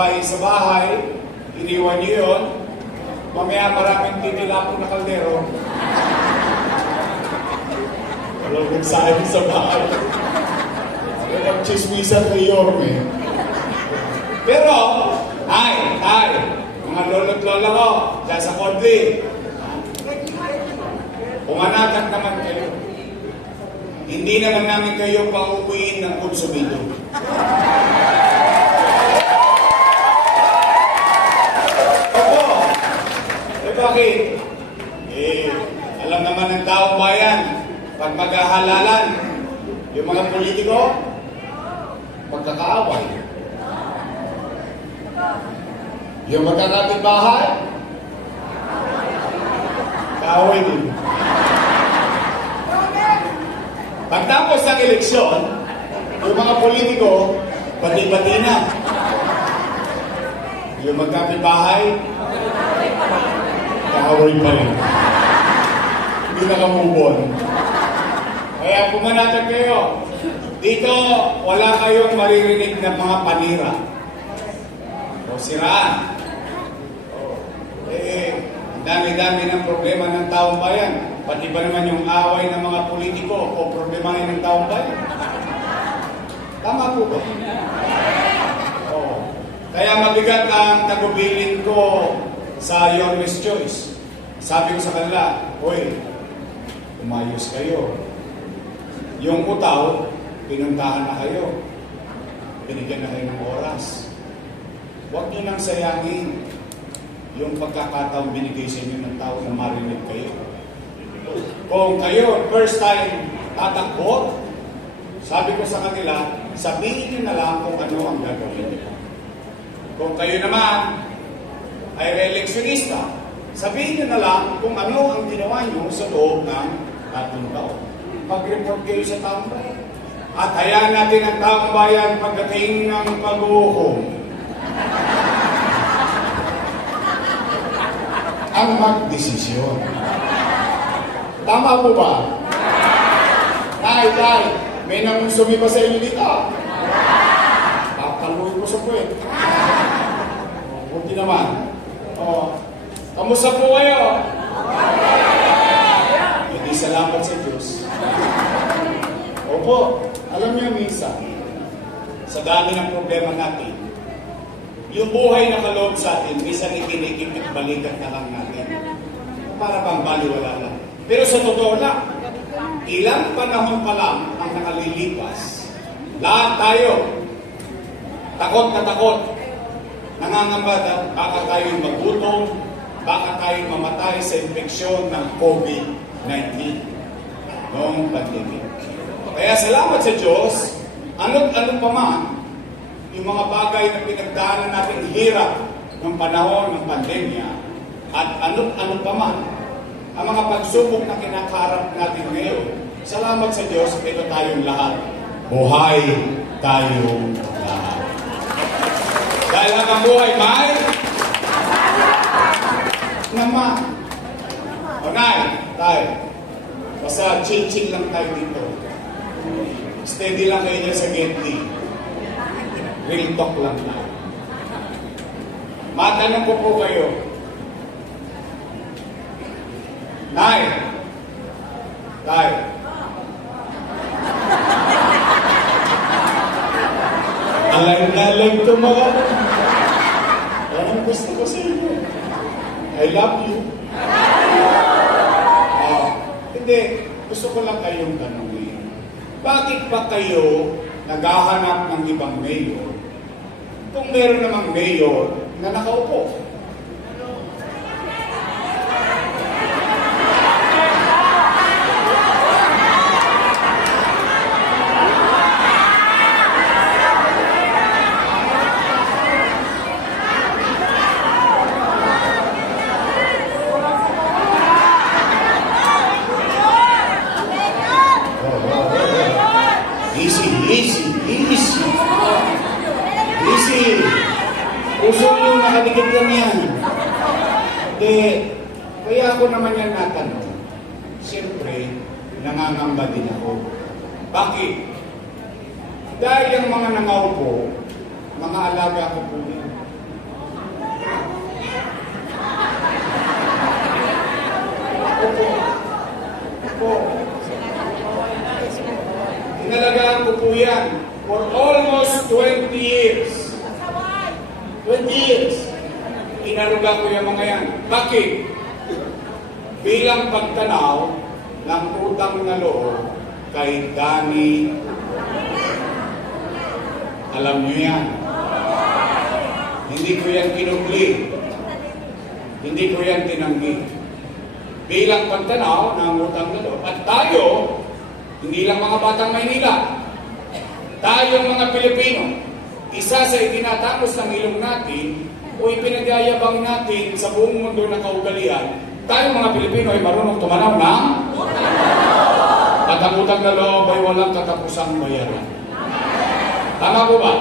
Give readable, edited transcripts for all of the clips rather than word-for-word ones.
gawain sa bahay, iniwan niyo yun, mamaya maraming titilapon na kaldero. Walang nagsahin sa bahay. Nagchismisan kay Yorme. Pero, mga lolo't lola ko, dyan sa Kodli, umanagat naman kayo. Hindi naman namin kayo pauuwiin ng konsumido. Opo. Bakit? Alam naman ng taong bayan, pag maghahalalan, yung mga politiko, magkakaaway. Yung magkakapit-bahay, kaaway din. Pagtapos ng eleksyon, yung mga politiko, pati-pati na. Yung magkapit-bahay, kaaway pa rin. Hindi nakamubon. Kaya pumanatag kayo. Dito, wala kayong maririnig ng mga panira. O siraan. Ang dami-dami ng problema ng taong bayan. Pati ba naman yung away ng mga politiko o problema ng taong bayan? Tama po ba? Oo. Kaya mabigat ang tagubilin ko sa Yorme's Choice. Sabi ko sa kanila, "Hoy, umayos kayo. Yung utaw, pinuntahan na kayo. Binigyan na kayo ng oras. Huwag niyo nang sayangin yung pagkakataong binigay sa inyo ng tao na marinig kayo. Kung kayo, first time tatakbo, sabi ko sa kanila, sabihin niyo na lang kung ano ang gagawin niyo. Kung kayo naman ay re-electionista, sabihin niyo na lang kung ano ang ginawa niyo sa loob ng 3 taon. Mag-report kayo sa taong bayan. At hayaan natin ang taong bayan pagdating ng pag-uuhong ang magdesisyon. Tama po ba? Tay, may namusumi ba sa inyo dito? Papaluin ko sa puwet. Buti naman. Kamusta po kayo? Hindi salamat sa Diyos. Opo, alam niyo minsan, sa dami ng problema natin, yung buhay na kaloob sa atin, minsan ikinikip at balikat na lang natin. Para bang baliwala lang. Pero sa totoo lang, ilang panahon pa lang ang nakalilipas, lahat tayo, takot na takot, nangangamba na baka tayo'y magutom, baka tayo'y mamatay sa infeksyon ng COVID-19 noong pandemic. Kaya salamat sa Diyos, ano pa man, yung mga bagay na pinagdaanan natin hirap ng panahon ng pandemya at ano pa man, ang mga pagsubok na kinakaharap natin ngayon, salamat sa Diyos, ito tayong lahat. Buhay tayong lahat. Dahil hanggang buhay, may naman. Nay, tayo. Basta chill-chill lang tayo dito. Steady lang kayo dyan sa Getty. Real talk lang tayo. Matanong ko po kayo. Nay, tayo. Alam ito mga. Anong gusto ko sa inyo? I love you. Hindi, gusto ko lang kayong tanongin. Bakit pa kayo naghahanap ng ibang mayor kung meron namang mayor na nakaupo? Easy. Puso nyo nakadikit lang yan. Kaya ako naman yan natanong. Siyempre, nangangamba din ako. Bakit? Dahil yung mga nangaupo, mga alaga ko po yan. po. Inalagaan ko po yan for almost 20 years. 20 years. Inaruga ko yung mga yan. Bakit? Bilang pagtanaw ng utang na loob kay Danny. Alam niyo yan. Hindi ko yan kinukli. Hindi ko yan tinanggi. Bilang pagtanaw ng utang na loob. At tayo, hindi lang mga batang Maynila, tayong mga Pilipino, isa sa itinatapos ng ilong natin o ipinagyayabang natin sa buong mundo na kaugalian, tayong mga Pilipino ay marunong tumanaw ng at ang utang na loob ay walang katapusang bayaran. Tama po ba?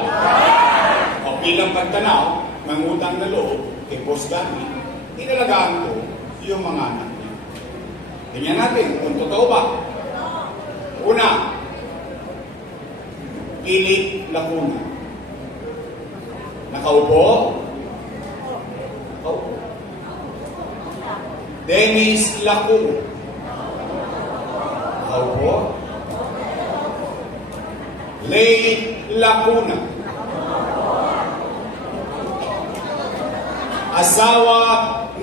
O bilang pagtanaw ng utang na loob kay Boss Danny, inalagaan ko yung mga anak niya. Tingnan natin kung totoo ba. Una, Philip Lacuna. Nakaupo? Nakaupo. Dennis Lacuna. Nakaupo. Leigh Lacuna. Asawa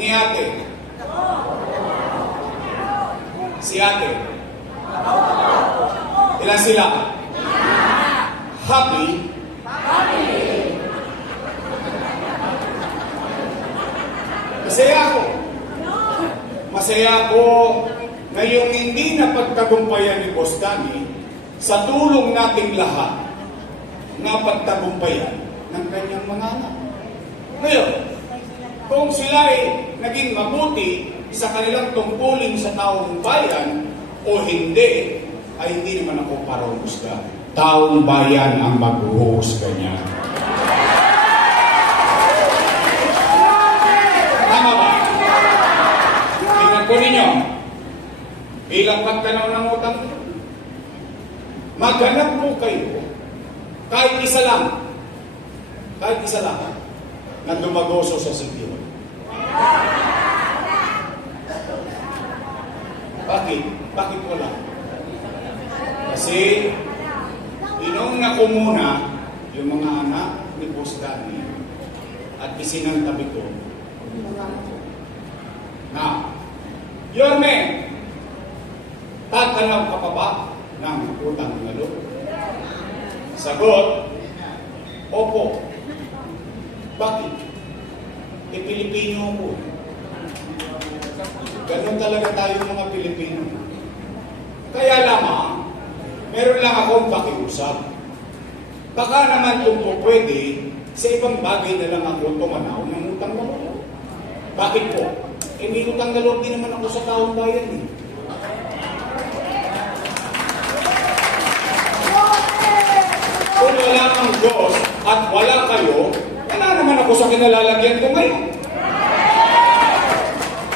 ni ate. Si ate. Ilan sila? Happy? Masaya ako. Masaya ako na yung hindi na pagtagumpayan ni Boss Danny sa tulong nating lahat na pagtagumpayan ng kanyang mga anak. Ngayon, kung sila ay naging mabuti sa kanilang tungkulin sa taong bayan o hindi, ay hindi naman ako para humusga. Taong bayan ang maghuhusga niya. Tama ba? Tingnan po ninyo, bilang pagtanaw ng utang, maghanap po kayo, kahit isa lang, na dumagoso sa sityo. Bakit? Bakit wala? Kasi, inuna ko muna yung mga anak ni Boss Danny at isinantabi ko yung mga anak ko. Now, Yorme, tatanaw ka pa ba ng utang na loob? Sagot, opo. Bakit? Pilipino ko. Ganun talaga tayo mga Pilipino. Kaya lamang, meron lang akong pakiusap. Baka naman kung po pwede, sa ibang bagay na lang ako tumanaw ng utang na loob. Bakit po? May utang na loob din naman ako sa taong bayan eh. Kung wala ang Diyos at wala kayo, wala naman ako sa kinalalagyan ko ngayon.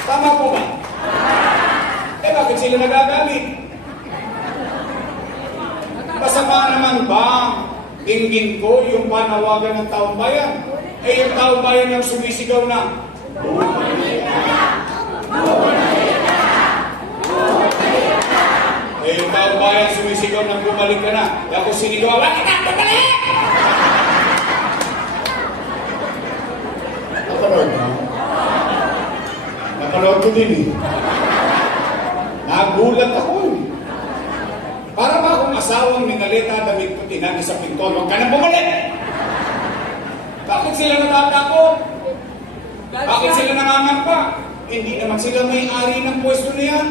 Tama po ba? Bakit sila nagagalit? Masama naman ba dinggin ko yung panawagan ng taong bayan? Yung taong bayan yung sumisigaw na, yung taong bayan sumisigaw na bumalik ka na. Ako sinigaw, wala ka na, bumalik! Napanood mo? Napanood ko din eh. Nagulat ako eh. Para ba akong asawang ningalita damit ko tinagi sa pinto, huwag ka na bumalik! Bakit sila natatakot? Bakit sila nangangamba? Hindi naman sila may-ari ng pwesto na yan.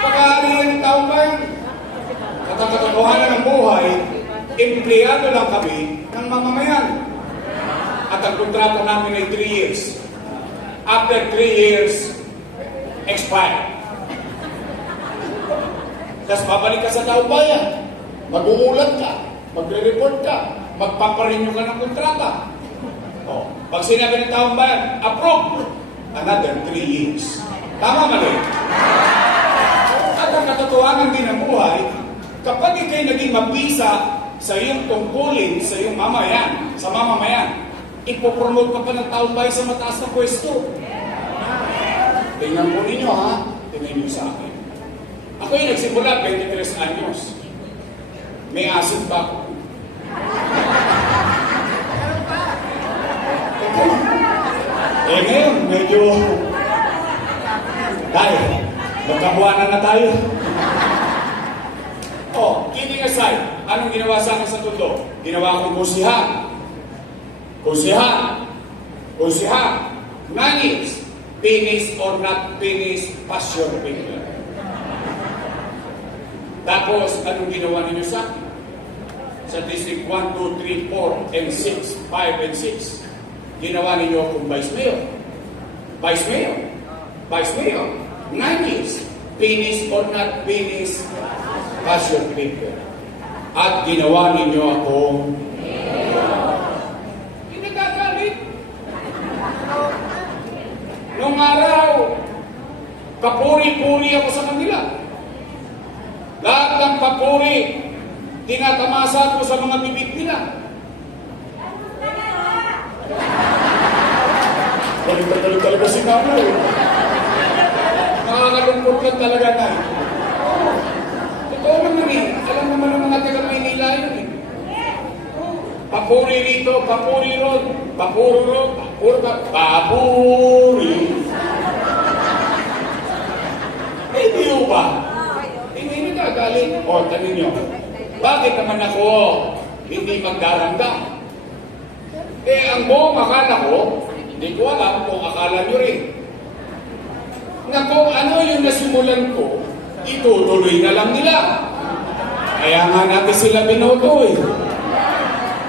Pag-aari yan ng taong bayan. At ang katotohanan ng buhay, empleyado lang kami ng mamamayan. At ang kontrata namin ay 3 years. After 3 years, expire. Tapos babalik ka sa taong bayan. Mag-uulat ka. Magre-report ka. Magpaparenew ka ng kontrata. Pag sinabi ng taong bayan, approve. Another 3 years. Tama mali? At ang katotohanan din ng buhay, kapag ikay naging mabisa sa iyong tungkulin, sa iyong mamayan, sa mamamayan, ipopromote ka pa ng taong bayan sa mataas na pwesto. Tingnan po ninyo ha. Tingnan niyo sa akin. Ako yung nagsimula, 23 anyos. May asin pa ako. Eh ngayon, medyo... Dahil, magkabuanan na tayo. Oh, kidding aside, anong ginawa sa akin sa tundo? Ginawa akong kusihan. Kusihan. Kusihan. 9 years. Finish or not finish, pass your finger. Tapos, anong ginawa ninyo sa akin? Sa District 1, 2, 3, 4, and 6, 5, and 6. Ginawa ninyo akong Vice Mayor. Vice Mayor. Vice Mayor. 9 years. Finish or not finish, pass your finger. At ginawa ninyo akong hindi nagagalit. Noong araw, papuri-puri ako sa kanila. Lahat ng papuri, tinatamasa ko sa mga bibig nila. Balik-balik talaga si Nanay. Nakakalungkot lang talaga na. Totoo naman eh. Alam naman ng mga taga-Maynila yun eh. Papuri rito, papuri ron, papuri ron, papuri. Eh, di ba? Hindi nagagalit. O, tanong nyo, bakit naman ako hindi magdaranda? Eh, ang buong akala ko, hindi ko alam kung akala nyo rin, na kung ano yung nasimulan ko, itutuloy na lang nila. Kaya nga natin sila binoto eh.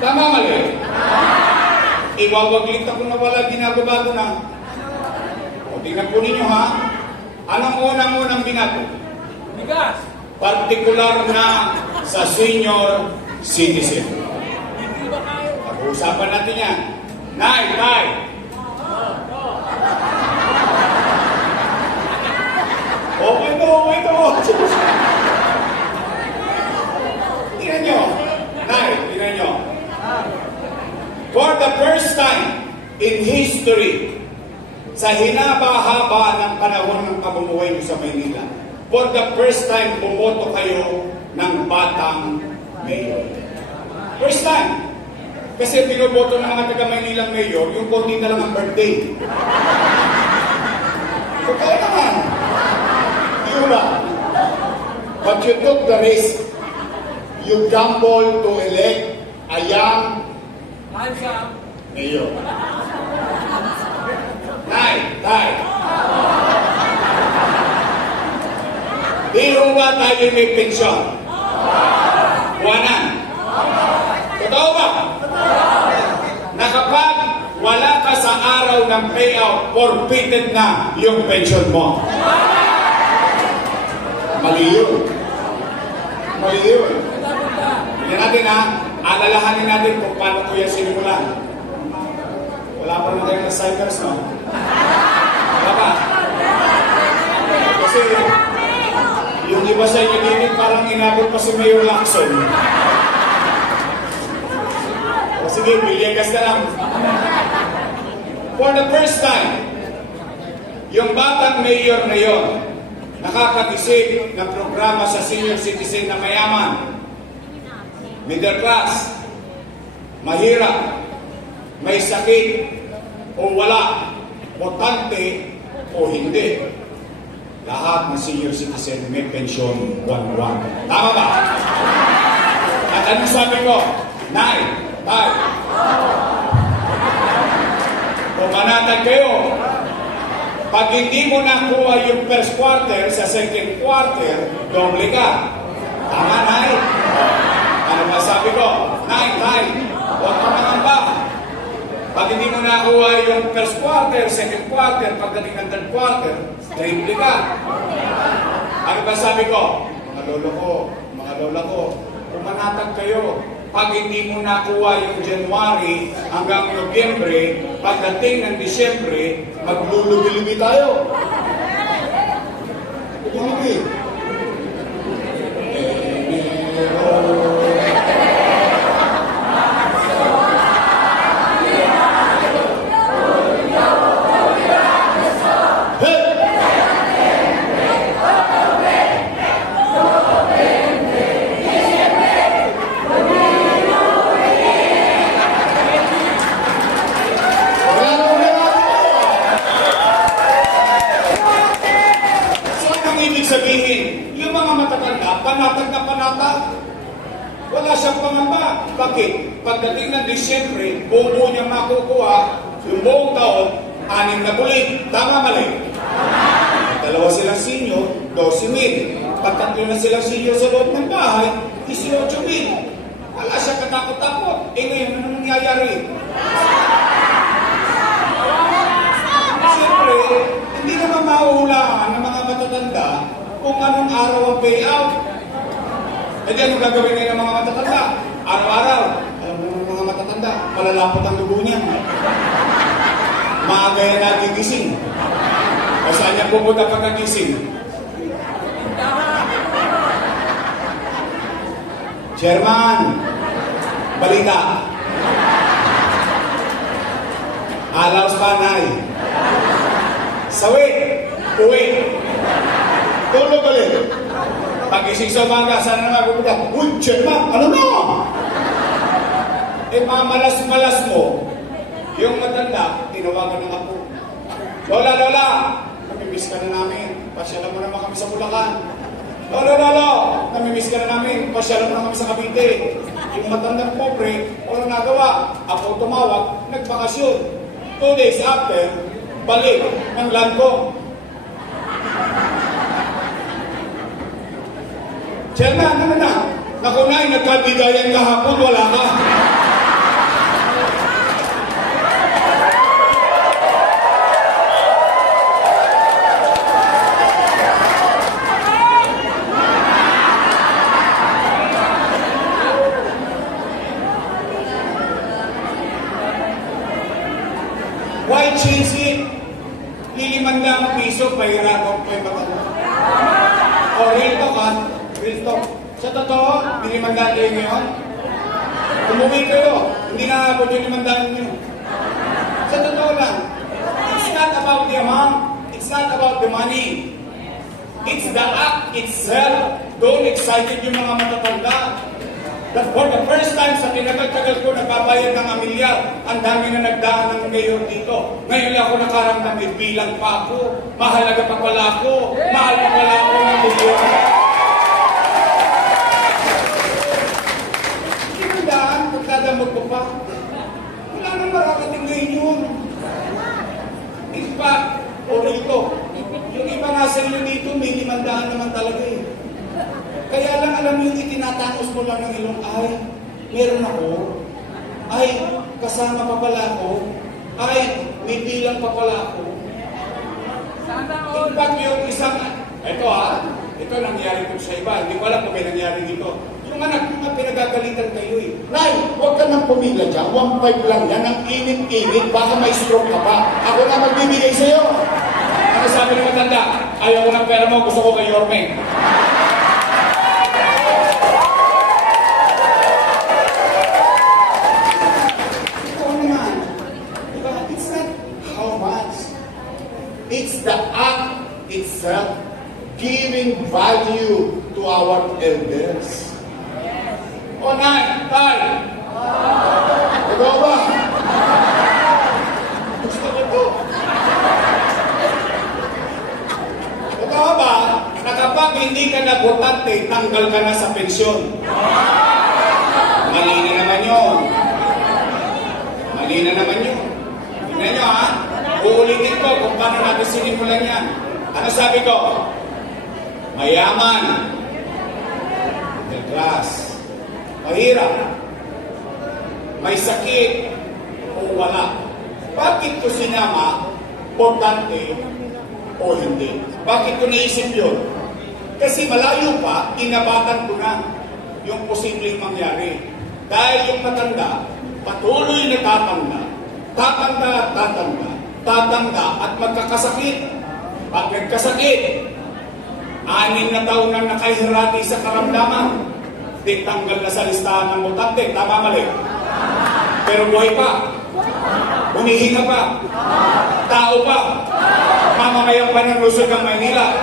Tama mali? Iwawaglit ako na wala, ginababago na. O, tingnan po ninyo ha. Anong unang-unang binato? Bigas! Partikular na sa senior citizen. Pag-uusapan natin yan. Nay, tay! Okay to. Tingnan nyo. Nay, tingnan nyo. For the first time in history, sa hinaba-haba ng panahon ng pamumuhay nyo sa Maynila, for the first time, bumoto kayo ng batang mayor. First time. Kasi binoboto ng mga taga-Maynilang mayor, yung konti na lang ang birthday. Totoo naman. Di ba? But you took the risk. You gambled to elect a young mayor. Tay. Di ba tayo may pensyon? Buwanan. Totoo ba? Na kapag wala ka sa araw ng payout, forfeited na yung pension mo. Mali yun. Tignan natin ha, alalahanin natin kung paano ko yan sinimulan. Wala pa rin tayong cycles, no? Wala pa? Kasi yung iba sa inyo parang inabot pa si Mayor Lacson. O sige, Villegas na lang. For the first time, yung batang mayor na yon, nakakatisip ng programa sa senior citizen na mayaman, middle class, mahirap, may sakit, o wala, botante, o hindi. Lahat ng senior citizen may pensyon buwan-buwan. Tama ba? At anong sabi ko? Nay, tay, pumanatag kayo. Pag hindi mo nakuha yung first quarter, sa second quarter, doble ka. Tama, Nay? Ano ba sabi ko? Nay, tay, huwag ka mangamba. Pag hindi mo nakuha yung first quarter, second quarter, pagdating ng third quarter, triple ka. Ano ba sabi ko? Mga lola ko, pumanatag kayo. Pag hindi mo nakuha yung January hanggang Nobyembre, pagdating ng Disyembre, maglulubi-lubi tayo. Lubi. matanda, panatag na panatag. Wala siyang pangamba. Bakit? Pagdating ng Disyembre, buo niya makukuha, yung buong taon, 6 na bulig. Tama mali? Dalawa silang senior, 12,000. Pagtatlo na silang senior sa loob ng bahay, 18,000. Wala siya katakot-takot. Ngayon, ano nangyayari? Siyempre, hindi naman mahuhulaan ng mga matatanda kung anong araw ang payout. Anong gagawin ngayon ng mga matatanda? Araw-araw. Alam mo ng mga matatanda, malalapot ang dugo niya. Maaga yan nagigising. O saan niya pupunta pagkagising? Chairman, balita. Alaw sa panay. Sawi, uwi. Tulog ulit. Pag-ising sa umaga, sana naman pupunta. Uy, Chairman, ano na? Mamalas-malas mo. Yung matanda, tinawagan ng ako. Lola, Lola, namimiss ka na namin. Pasyalan mo naman kami sa Bulacan. Lolo, Lolo, namimiss ka na namin. Pasyalan mo na kami sa Cavite. Yung matandang pobre, walang nagawa. Ako tumawag, nagbakasyon. 2 days after, balik ng land ko. Chairman, ano na? Naku na, nagkabigayan kahapon, wala ka. Why change it? ₱5 pahirapan ko yung batang. O, real talk ha? Real talk. Sa totoo, ₱5 ngayon. Umuwi kayo. Hindi na abot yung ₱5 nyo. Sa totoo lang, it's not about the amount. It's not about the money. It's the act itself. Don't excited yung mga matatanda. That for the first time sa tinagal-tagal ko nagbabayad ng amilyar, ang dami na nagdaan ng mayor dito. Ngayon lang ako nakaramdam, may bilang pa ako. Mahalaga pa pala ako. Mahal pa pala ako ng milyon. Tinandaan, pagkadamot ko pa. Wala nang marakating ngayon yun. In fact, o rito, yung iba nga sa inyo dito, may ₱5 naman talaga eh. Kaya lang alam mo yung itinatangos mo lang ng ilong, ay, meron ako, ay, kasama pa pala ako, ay, may bilang pa pala ako. In fact, yung isang, ito nangyari ko sa iba, hindi ko alam kung may nangyari dito. Yung anak mo nga pinagagalitan kayo eh. Nay, huwag ka nang pumila dyan, 1.5 lang yan, ang init-init, baka may stroke ka pa. Ako na magbibigay sa'yo. Ano sabi ng matanda? Ayaw ko ng pera mo, gusto ko kay Yorme. It's the act itself giving value to our elders. O Nay, Tay! Ikaw ba? Gusto ko to. Ikaw ba, na kapag hindi ka nabotante, tanggal ka na sa pensyon? Mali na naman yun. Mali na naman yun. Tingnan nyo ha? Uulitin ko kung paano natin sinimulan yan. Ano sabi ko? Mayaman. Middle class. Mahirap. May sakit o wala. Bakit ko sinama? Importante o hindi? Bakit ko naisip yun? Kasi malayo pa, inabatan ko na yung posibleng mangyari. Dahil yung matanda, patuloy na tatanda at magkakasakit. Pag nagkasakit, 6 na taon na nakahirati sa karamdaman, titanggal na sa listahan ng mutante. Tama mali? Pero buhay pa. Humihinga pa. Tao pa. Mamamayang pa ng Luzon ng Maynila.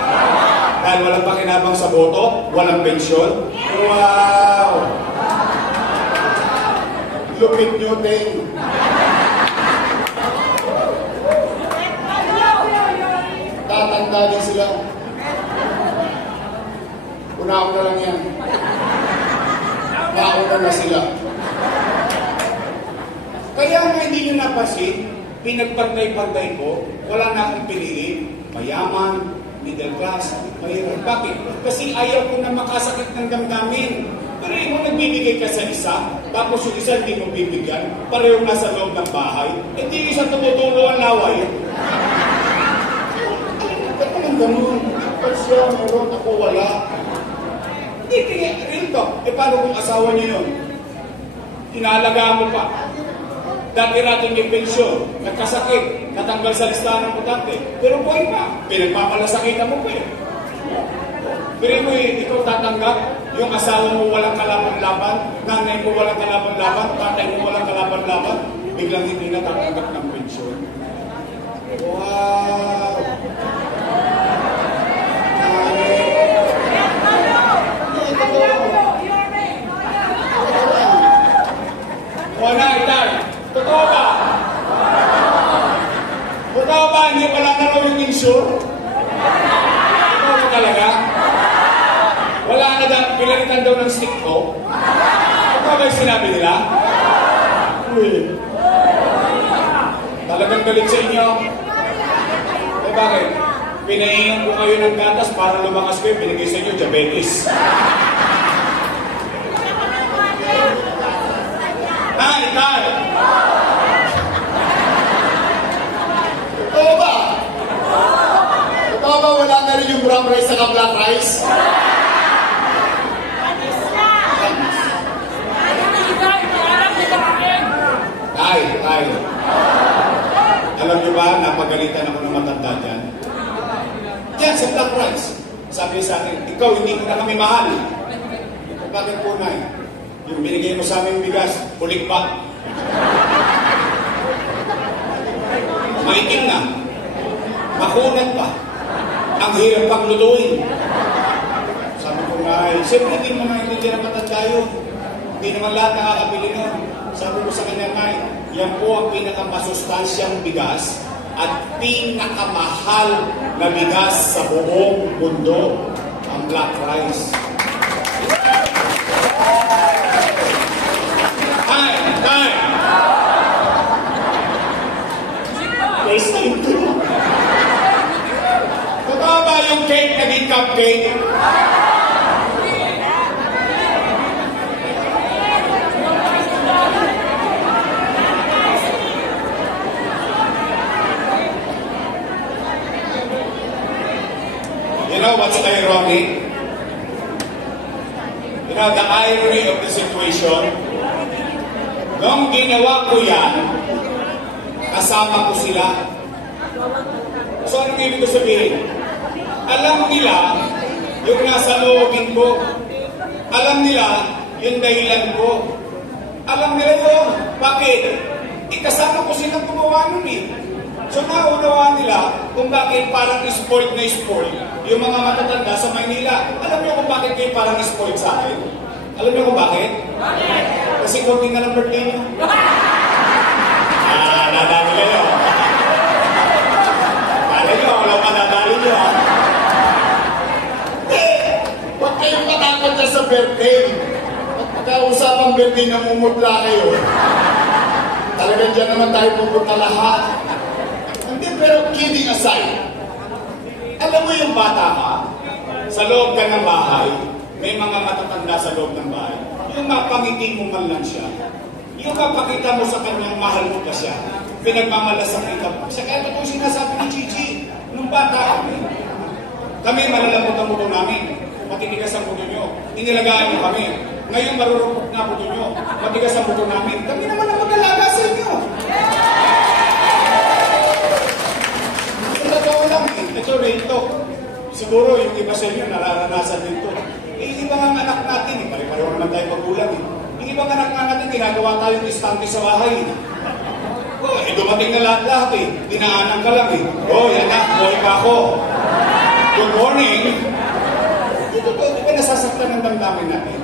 Dahil walang pakinabang sa boto, walang pensyon. Wow! Lupit nyo, Deng. Tatanda din sila. Una-una lang yan. Nauna na sila. Kaya nga hindi nyo napasin, pinagpantay-pantay ko, wala na akong pinili. Mayaman, middle class, mahirap. Bakit? Kasi ayaw ko na makasakit ng damdamin. Pero mo nagbibigay ka sa isa, tapos yung isa hindi mo bibigyan, parehong nasa loob ng bahay, hindi isa tumutulo ang laway. Ba't naman ganun? Ba't siya meron, ako wala? Hindi, kaya real talk. Paano kung asawa niyo yun? Inaalagaan mo pa. Dati natin yung pensyon, nagkasakit, natanggal sa listahan ng butante. Pero buhay pa, pinagpapalasakitan mo pa eh. Pero mo ikaw tatanggap, yung asawa mo walang kalaban-laban, nanay mo walang kalaban-laban, tatay mo walang kalaban-laban, biglang hindi na tatanggap ng pensyon. Wow! Wala, Itay. Totoo ba? Totoo ba? Hindi pala na raw yung insure? Totoo ba talaga? Wala na daw, pinalitan daw ng stick ko? Totoo ba yung sinabi nila? Uy. Talagang galit sa inyo? Eh bakit? Pinahingan ko kayo ng gatas para lumakas kayo, binigay sa inyo diabetes. Itay! Totoo ba? Totoo ba wala na rin yung brown rice sa black rice? Tay. Alam niyo ba, napagalitan ako ng matanda dyan? Yan, sa black rice. Sabi sa akin, ikaw, hindi mo na kami mahal. Bakit po, Nay? Yung binigay mo sa aming bigas, bulik pa. Maitim na. Makunat pa. Ang hirap pang lutuin. Sabi ko nga, siyempre hindi mo maintindihan ang matanda yun. Hindi naman lahat nakakabili nun. Sabi ko sa kanya, Nay, yan po ang pinakamasustansyang bigas at pinakamahal na bigas sa buong mundo, ang black rice. Tay! Taste time to. Totoo ba yung cake naging cupcake? You know what's ironic? You know the irony of the situation? Nung ginawa ko yan, kasama ko sila. So anong ibig ko sabihin? Alam nila yung nasa loobin ko. Alam nila yung dahilan ko. Alam nila yun. Bakit? Kasama ko silang gumawa nun eh. So naunawaan nila kung bakit parang spoiled na spoiled yung mga matatanda sa Maynila. Alam niyo kung bakit kayo parang spoiled sa akin? Alam niyo kung bakit? Bakit? Kasi konting na lang birthday niyo. Nadali kayo. Kala niyo, wala pa nadali niyo. Huwag kayong matakot na sa birthday. At pagkausapang birthday, namumutla kayo. Talagang dyan naman tayo pupunta lahat. Hindi, pero kidding aside, alam mo yung bata ka, sa loob ka ng bahay, may mga matatanda sa loob ng bahay. Yung mapangiti mo man lang siya, yung mapakita mo sa kanyang mahal mo pa siya, pinagmamalasakita mo. Sa kaya ito sinasabi ni Gigi, nung bata kami malalambot ang buto namin, matitigas ang buto nyo, inilagaan nyo kami. Ngayon marurupok na buto nyo, matigas ang buto namin. Kami naman ang mag-alaga sa inyo. Totoo lang eh. Ito rito. Siguro yung iba sa inyo nararanasan dito. Yung ibang anak natin, pare-pareho naman tayo magulang eh. Yung ibang anak natin, ginagawa tayong istante sa bahay. Dumating na lahat-lahat eh. Dinaanan ka lang eh. Yan na, buhay pa ako. Good morning. Ito po, di ba nasasaktan ng damdamin natin?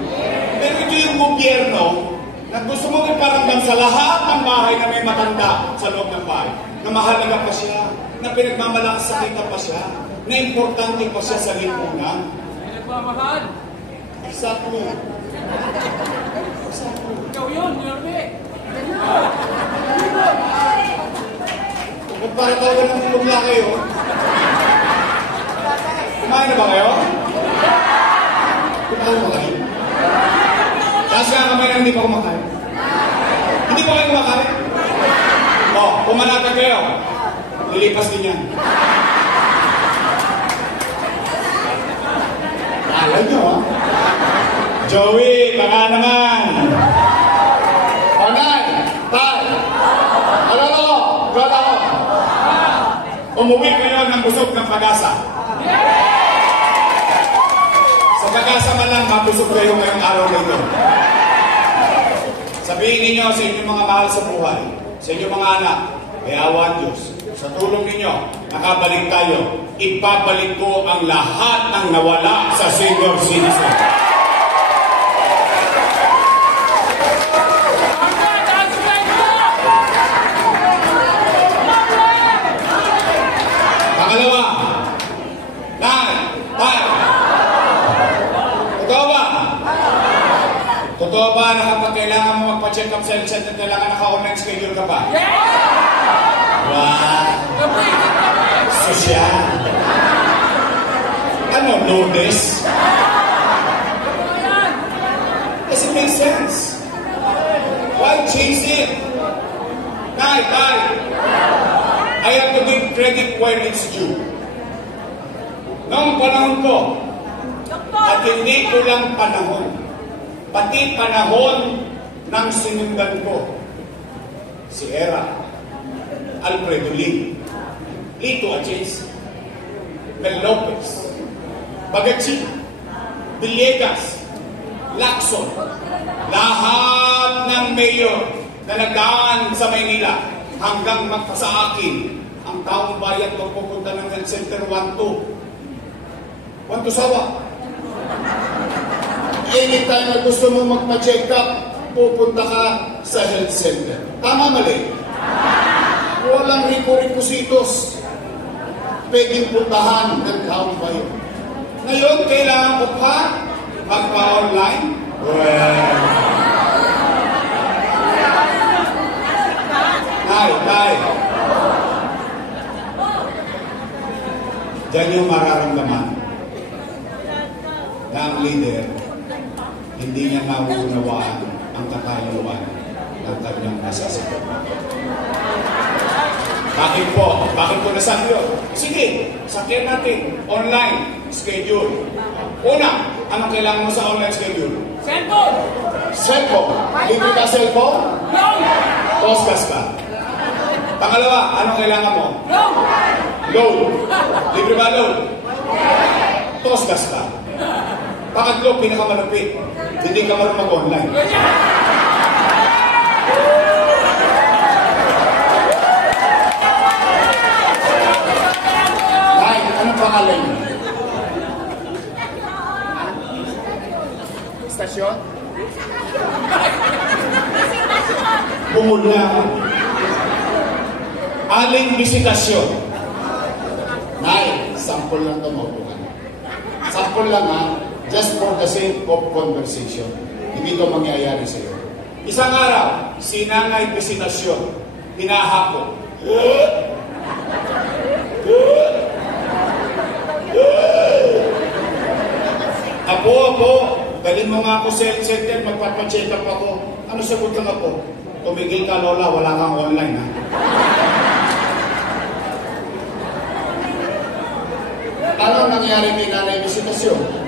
Pero ito yung gobyerno na gusto mo iparamdam sa lahat ng bahay na may matanda sa loob ng bahay. Na mahalaga pa siya, na pinagmamalakas sa kita pa siya, na importante pa siya sa lipunan. Exactly. Ikaw yun, Yorme. Ba't para tayo ng bumla kayo? Kumain na ba kayo? Kumain ba kayo? Taas nga kamay na hindi pa kumakain. Hindi pa kayo kumakain? Pumanatag kayo. Lilipas din yan. Alam nyo, ha? Joey, baka naman. Panay, Tay, Alolo, Lolo. Umuwi kayo ng busog ng pag-asa. Sa pag-asa man lang, mabusog kayo ngayong araw na ito. Sabihin ninyo sa inyong mga mahal sa buhay, sa inyong mga anak, may awa Diyos. Sa tulong ninyo, nakabalik tayo. Ipabalik ko ang lahat ng nawala sa senior citizen. Pangalawa, totoo ba na kapag kailangan mo magpa-check up sa health center, kailangan naka-online schedule ka pa? Wow! Sosyal! Ano, Lourdes? Does it make sense? Why change it? Tay! I have to give credit where it's due. Noong panahon ko, at hindi ko lang panahon, pati panahon ng sinundan ko, si Era, Alfredo Lim, Lito Aches, Mel Lopez, Bagachi, Villegas, Lacson, lahat ng mayor na nagdaan sa Maynila hanggang magpasa akin ang taong bayan magpupunta ng health center 1-2 sawa. Anytime na gusto mo magpa-check up, pupunta ka sa health center. Tama, mali? Walang riko-rikositos. Pwedeng puntahan ng taong bayan. Ngayon, kailangan ko pa magpa-online? Tay. Diyan yung mararamdaman na ang leader hindi niya nauunawaan ang katayuan ng kanyang nasasagot. Bakit po? Bakit po nasabi yun? Sige, sakyan natin. Online schedule. Una, anong kailangan mo sa online schedule? Cellphone! Cellphone. Libre ka cellphone? Loan! Tosgas ka. Pangalawa, anong kailangan mo? Loan! Loan. Libre ba loan? Tosgas ka. Pangatlo, pinakamalapit. Hindi ka marunong mag-online. Ay, anong pangalan niyo? Stasyon? Bungol na ako. Aling bisitasyon. Nay, sample lang ito maupukan. Sample lang ha. Just for the sake of conversation. Hindi ito mangyayari sa iyo. Isang araw, sinangay bisitasyon. Hinahako. Apo, dalhin mo nga ako sa health center, magpapacheck up ako. Ano sagot lang ako? Tumigil ka, Lola, wala kang online, ha? Ano nangyari kay nanay bisitasyon?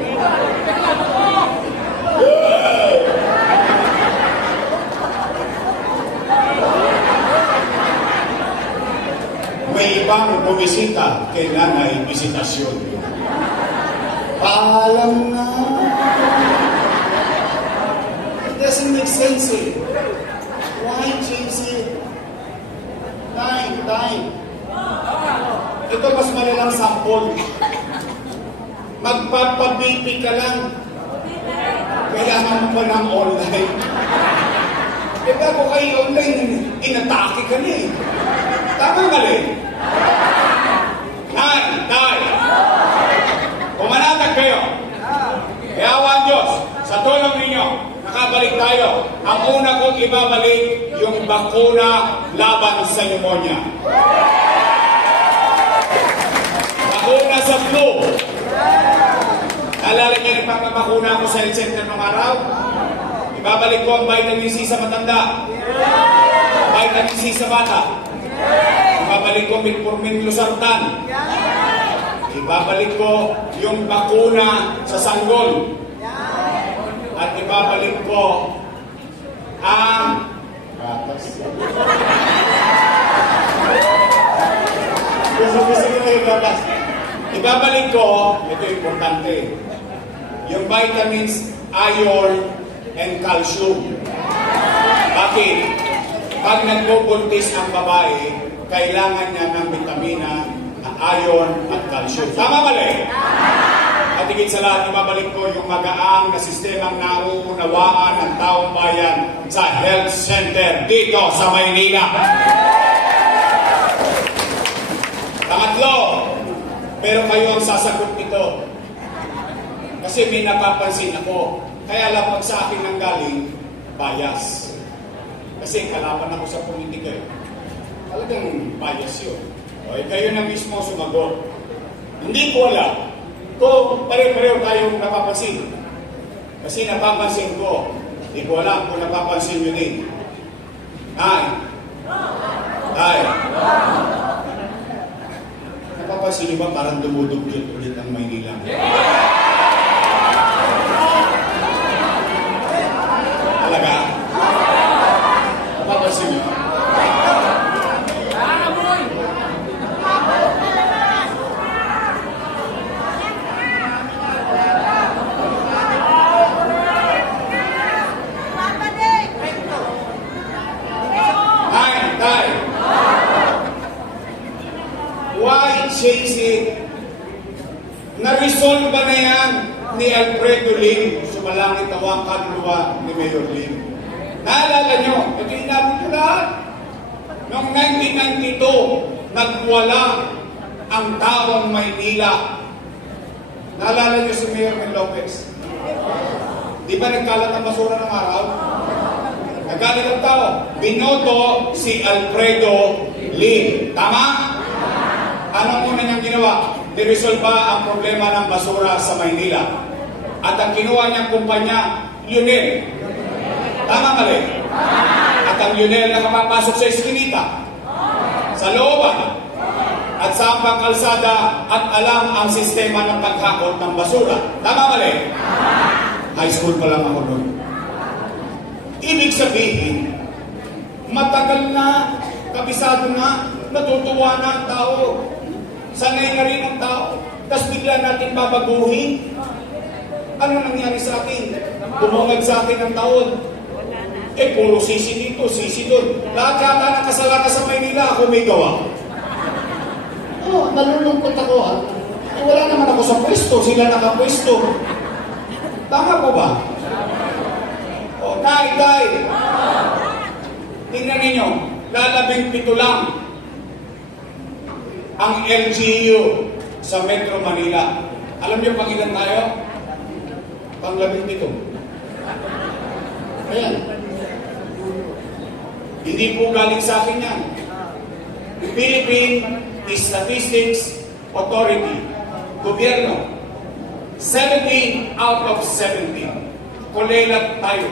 May ibang bumisita kay nanay bisitasyon. Paalam na. It doesn't make sense eh. Why change it? Time. Ito mas malalang sample. Magpapabibi ka lang. Kailangan mo pa ng online. E bago kayo online, inatake ka na eh. Tama mali? Tay! Pumanatag kayo. Kaya awan Diyos, Sa tulong ninyo, nakabalik tayo. Ang una kong ibabalik, yung bakuna laban sa pneumonia. Bakuna sa flu. Naalala niyo yung pagpapakuna ko sa health center ng araw? Ibabalik ko ang vitamin C sa matanda. Vitamin C sa bata. Ibabalik ko metformin losartan. Ibabalik ko yung bakuna sa sanggol. At ibabalik ko ang gatas. Gusto ko na yung gatas. Ibabalik ko, ito importante, yung vitamins, iron, and calcium. Bakit? Pag nagbubuntis ang babae, kailangan niya ng vitamina, iron, at calcium. Tama mali? At higit sa lahat, ibabalik ko yung magaang na sistemang nauunawaan ng taong bayan sa health center dito sa Maynila. Pangatlo, pero kayo ang sasagot nito. Kasi may napapansin ako. Kaya lang pag sa akin nang galing, bias. Kasi kalaban ako sa politika. Talagang bias yun. O, kayo na mismo sumagot. Hindi ko alam kung pare-pareho tayong napapansin. Kasi napapansin ko. Hindi ko alam kung napapansin nyo din. Ay. Napapansin nyo ba parang dumudugyot ulit ang Maynila? Talaga? Napapansin nyo? Amoy! Tay. Why change it? Na-resolve ba na yan ni Alfredo Lim? Sumalangit awang kaluluwa ni Mayor Lim. Naalala nyo, ito inabot ko lahat. Noong 1992, nagwala ang taong Maynila. Naalala nyo si Mayor Mel Lopez? Di ba nagkalat ang basura ng araw? Nagalit ang tao. Binoto si Alfredo Lim. Tama? Anong una niyang ginawa? Niresolve ba ang problema ng basura sa Maynila? At ang kinuha niyang kumpanya, Lionel. Tama mali? At ang Lionel nakapapasok sa eskinita, sa looban, at sa ambang kalsada, at alam ang sistema ng paghakot ng basura. Tama mali? High school pa lang ako noon. Ibig sabihin, matagal na, kabisado na, natutuwa na ang tao. Sanay na rin ang tao. Tapos bigla natin babaguhin. Ano nangyari sa atin? Bumungad sa atin ang taon. Puro sisi dito, sisi doon. Lahat yata ng kasalanan sa Maynila, ako may gawa. Nalulungkot ako. Wala naman ako sa pwesto, sila nakapwesto. Tama po ba? Tay. Tingnan ninyo, lalabing 7 lang ang LGU sa Metro Manila. Alam niyo pang ilan tayo? Pang 17. Ayan. Hindi po galing sa akin yan. Philippine Statistics Authority. Gobyerno. 17 out of 17. Kulelat tayo.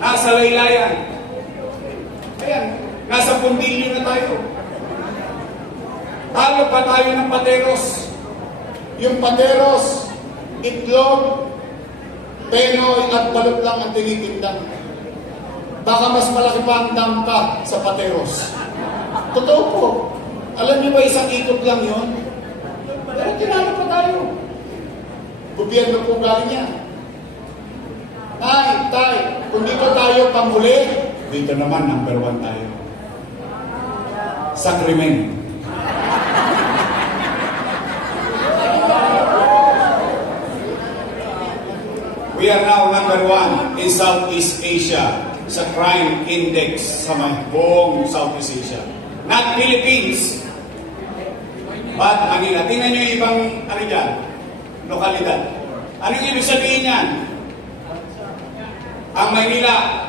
Nasa laylayan. Ayan, nasa pundilyo na tayo. Talo pa tayo ng pateros. Yung pateros, itlog, penoy at balot lang ang tinitindang. Baka mas malaki pa ang damka sa pateros. Totoo po. Alam niyo ba isang ikot lang yun? Pero tinalo pa tayo. Gobyerno po galing yan. Tay, kung dito tayo panghuli, dito naman number 1 tayo. Sa krimen. We are now number 1 in Southeast Asia sa crime index sa buong Southeast Asia. Not Philippines. But Manila. Tingnan nyo yung ibang, lokalidad. Anong ibig sabihin yan? Ang Maynila,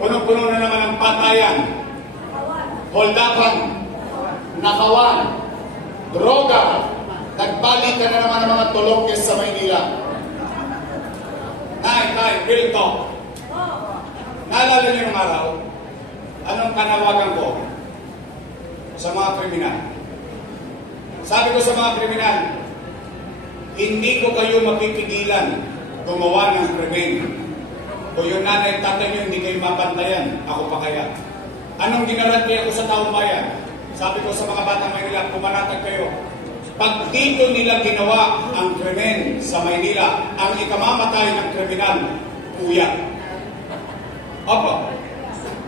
punong-puno na naman ng patayan, holdapan, nakawan, droga, nagbalik ka na naman ng mga tulokes sa Maynila. Tay, real talk. Naalala niyo ng araw, anong kanawagan ko sa mga kriminal? Sabi ko sa mga kriminal, hindi ko kayo mapipigilan gumawa ng krimen. Kung yung nanay at tatay nyo hindi kayo mabantayan, ako pa kaya. Anong ginaranti ako sa taong bayan? Sabi ko sa mga batang Maynila, pumanatag kayo. Pag dito nila ginawa ang krimen sa Maynila, ang ikamamatay ng kriminal, kuya. Opo.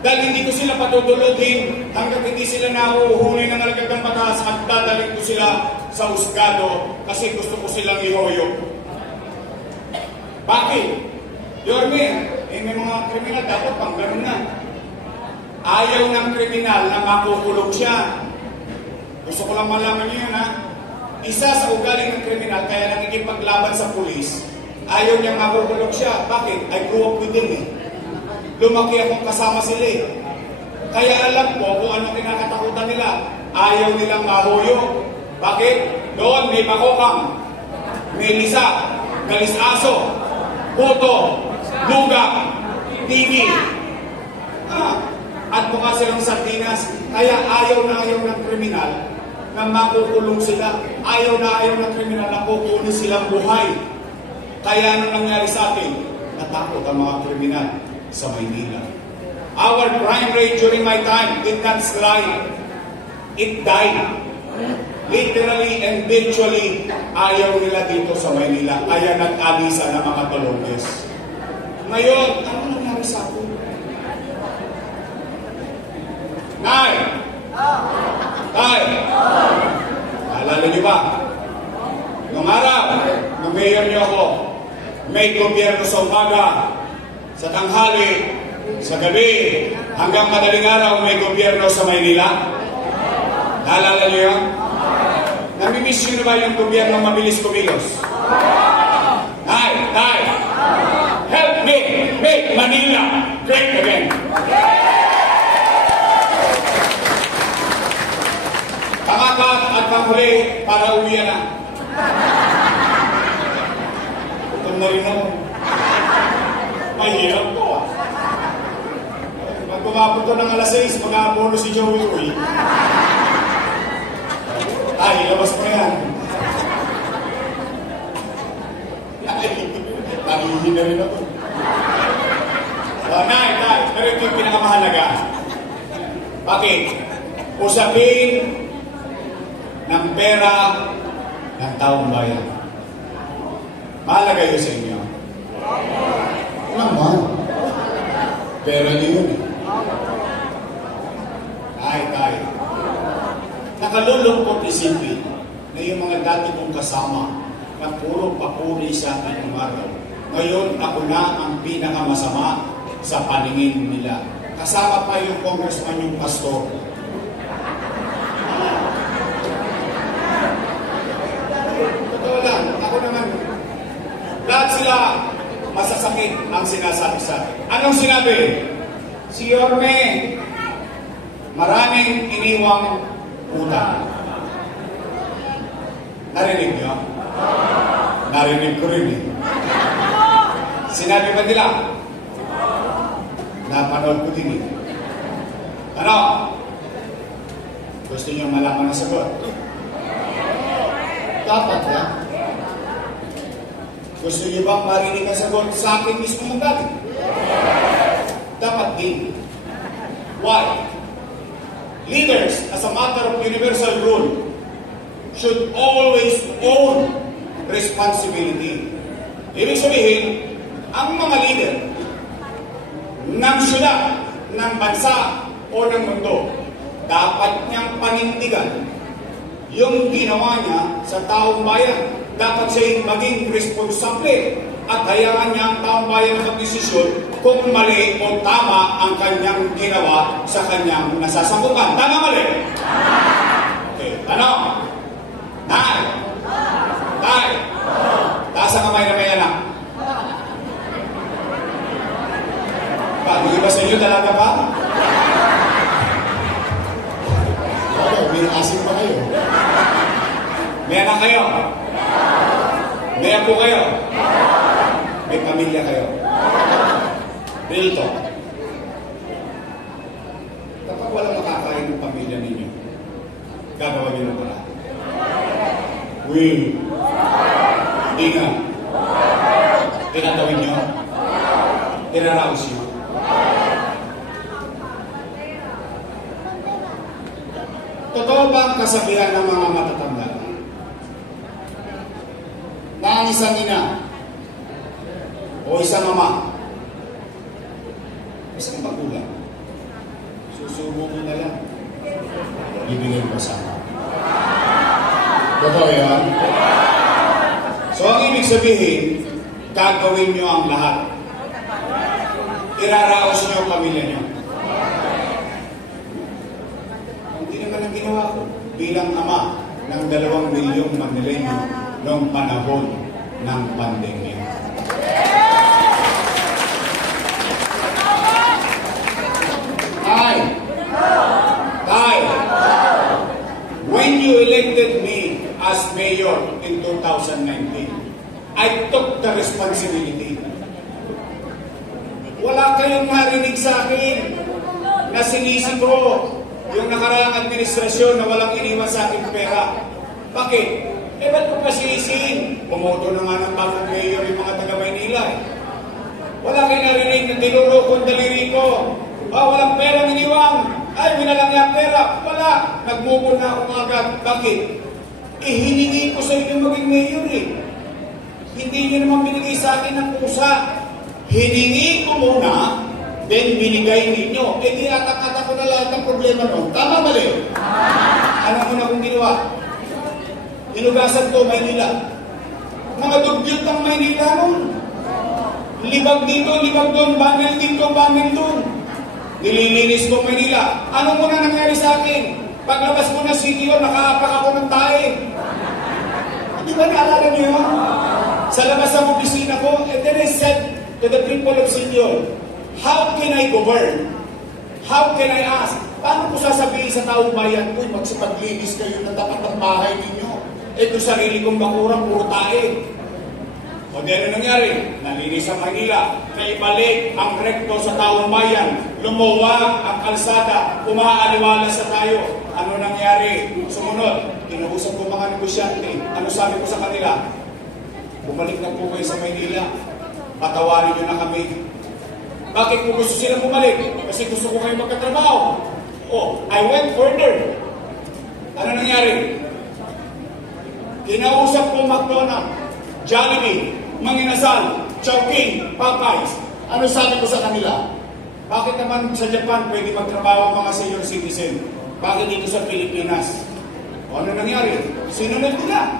Dahil hindi ko sila patutulugin hanggang hindi sila nahuhuli ng alagad ng batas at dadaling ko sila sa husgado kasi gusto ko silang ihoyo. Bakit? Yorme, may mga kriminal dapat pang ganun na. Ayaw ng kriminal na makukulong siya. Gusto ko lang malaman niyo yun, ha? Isa sa ugali ng kriminal kaya nakikipaglaban sa pulis, ayaw niyang makukulong siya. Bakit? I grew up with him, eh. Lumaki akong kasama sila, eh. Kaya alam ko kung ano kinakatakutan nila. Ayaw nilang mahuyo. Bakit? Doon may bakokang, may lisa, galisaso, puto, luga, TV. At mukha silang sardinas. Kaya ayaw ng kriminal na makukulong sila. Ayaw ng kriminal na kukunin silang buhay. Kaya ano nangyari sa atin? Natakot ang mga kriminal sa Maynila. Our crime rate during my time did not slide. It died. Literally and virtually, ayaw nila dito sa Maynila. Kaya nag-alisa ng mga tulokes. Ngayon, ano nangyari sa atin? Nay! Tay! Alala niyo ba? Nung araw, nung mayor niyo ako, may gobyerno sa umaga, sa tanghali, sa gabi, hanggang madaling araw may gobyerno sa Maynila. Naalala niyo yun? Namimiss niyo na ba yung gobyerno mabilis kumilos? Tay! Help me make Manila great again! Pangapat at panghuli para uwi na. Gutom na rin ako. Mahirap ko. Pag kumapot ko ng alas 6, mag-aabono si Joey Uy. Ay, labas mo yan. Nangihina rin ako. Nay, pero ito yung pinakamahalaga. Bakit? Usapin ng pera ng taong bayan. Mahalaga yun sa inyo. Naman. Pera niyo yun. Tay. Nakalulungkot isipin na yung mga dati kong kasama na puro papuri sa akin umaraw. Ngayon, ako na ang pinakamasama sa paningin nila. Kasama pa yung congressman, yung pastor. Totoo lang, ako naman. Lahat sila masasakit ang sinasabi sa akin. Anong sinabi? Si Yorme, maraming iniwang utang. Narinig niyo? Narinig ko rin, eh. Sinabi ba nila? Napanood ko din, eh. Ano? Gusto niyo malaman ang sagot? Dapat na. Gusto niyo bang marinig ang sagot sa akin mismo mong galing? Dapat din. Why? Leaders, as a matter of universal rule, should always own responsibility. Ibig sabihin, ang mga leader ng syudad, ng bansa, o ng mundo, dapat niyang panindigan yung ginawa niya sa taong bayan. Dapat siya maging responsable at hayaan niya ang taong bayan na magdesisyon kung mali o tama ang kanyang ginawa sa kanyang nasasakupan. Tama, mali? Okay, ano? Tay! Taas ang kamay na may ba sa inyo talaga pa? Oo, may asin pa kayo. May anak kayo? May apo kayo? May pamilya kayo? Real talk. Kapag walang makakain ng pamilya ninyo, gagawa niyo ng paraan. Will. Hindi nga. Tinatawin niyo. Tinaraos niyo. Totoo ba ang kasabihan ng mga matatanda na ang isang ina o isang ama, isang magulang, susubo mo na lang, bibigay ko sa ama? Totoo yan? So ang ibig sabihin, gagawin nyo ang lahat. Iraraos nyo ang pamilya nyo. Hindi naman ang ginawa ko bilang ama ng 2 milyong Manileño noong panahon ng pandemya. Tay, when you elected me as mayor in 2019, I took the responsibility. Wala kayong narinig sa akin na sinisi ko yung nakaraang administrasyon na walang iniwan sa akin pera. Bakit? Eh, ba't ko pa sisihin? Pumoto na nga ng bagong mayor yung mga taga-Maynila eh. Wala kayong narinig na tinuro kong daliri ko. Walang pera iniwan. Ay, winalang yung pera. Wala. Nagmubol na ako agad. Bakit? Eh, hiningi ko sa inyo maging mayor eh. Hindi nyo naman binigay sa akin ng pusa. Hiningi ko muna, then binigay ninyo. Eh, di atak-atak ko na lahat ng problema nun. Tama mali? Ano mo na kung ginawa? Hinugasan ko, Maynila. Mga dugyot ng Maynila nun. Libag dito, libag doon, bangil dito, bangil doon. Nililinis ko Maynila. Ano muna nangyari sa akin? Paglabas ko ng CTO, nakaapak ako ng tae. Di ba naalala niyo yun? Sa labas ng opisina ko, and then I said to the people of Sinyon, how can I govern? How can I ask? Paano ko sasabihin sa taong bayan ko, magsipaglinis kayo na dapat ang bahay ninyo? Eh kung sarili kong bakurang, puro tae. O di ano nangyari? Nalinis ang Manila. Naibalik ang rekto sa taong bayan. Lumuwag ang kalsada. Umaaliwala sa tayo. Ano nangyari? Sumunod, kinausap ko mga negosyante. Ano sabi ko sa kanila? Bumalik na po kayo sa Maynila. Patawarin nyo na kami. Bakit po gusto silang bumalik? Kasi gusto ko kayo magkatrabaho. Oh, I went further. Ano nangyari? Kinausap ko McDonald's, Jollibee, Manginasal, Chowking, Popeyes. Ano sabi ko sa kanila? Bakit naman sa Japan pwede magtrabaho ang mga senior citizen? Bakit dito sa Pilipinas? O ano nangyari? Sinunod nila.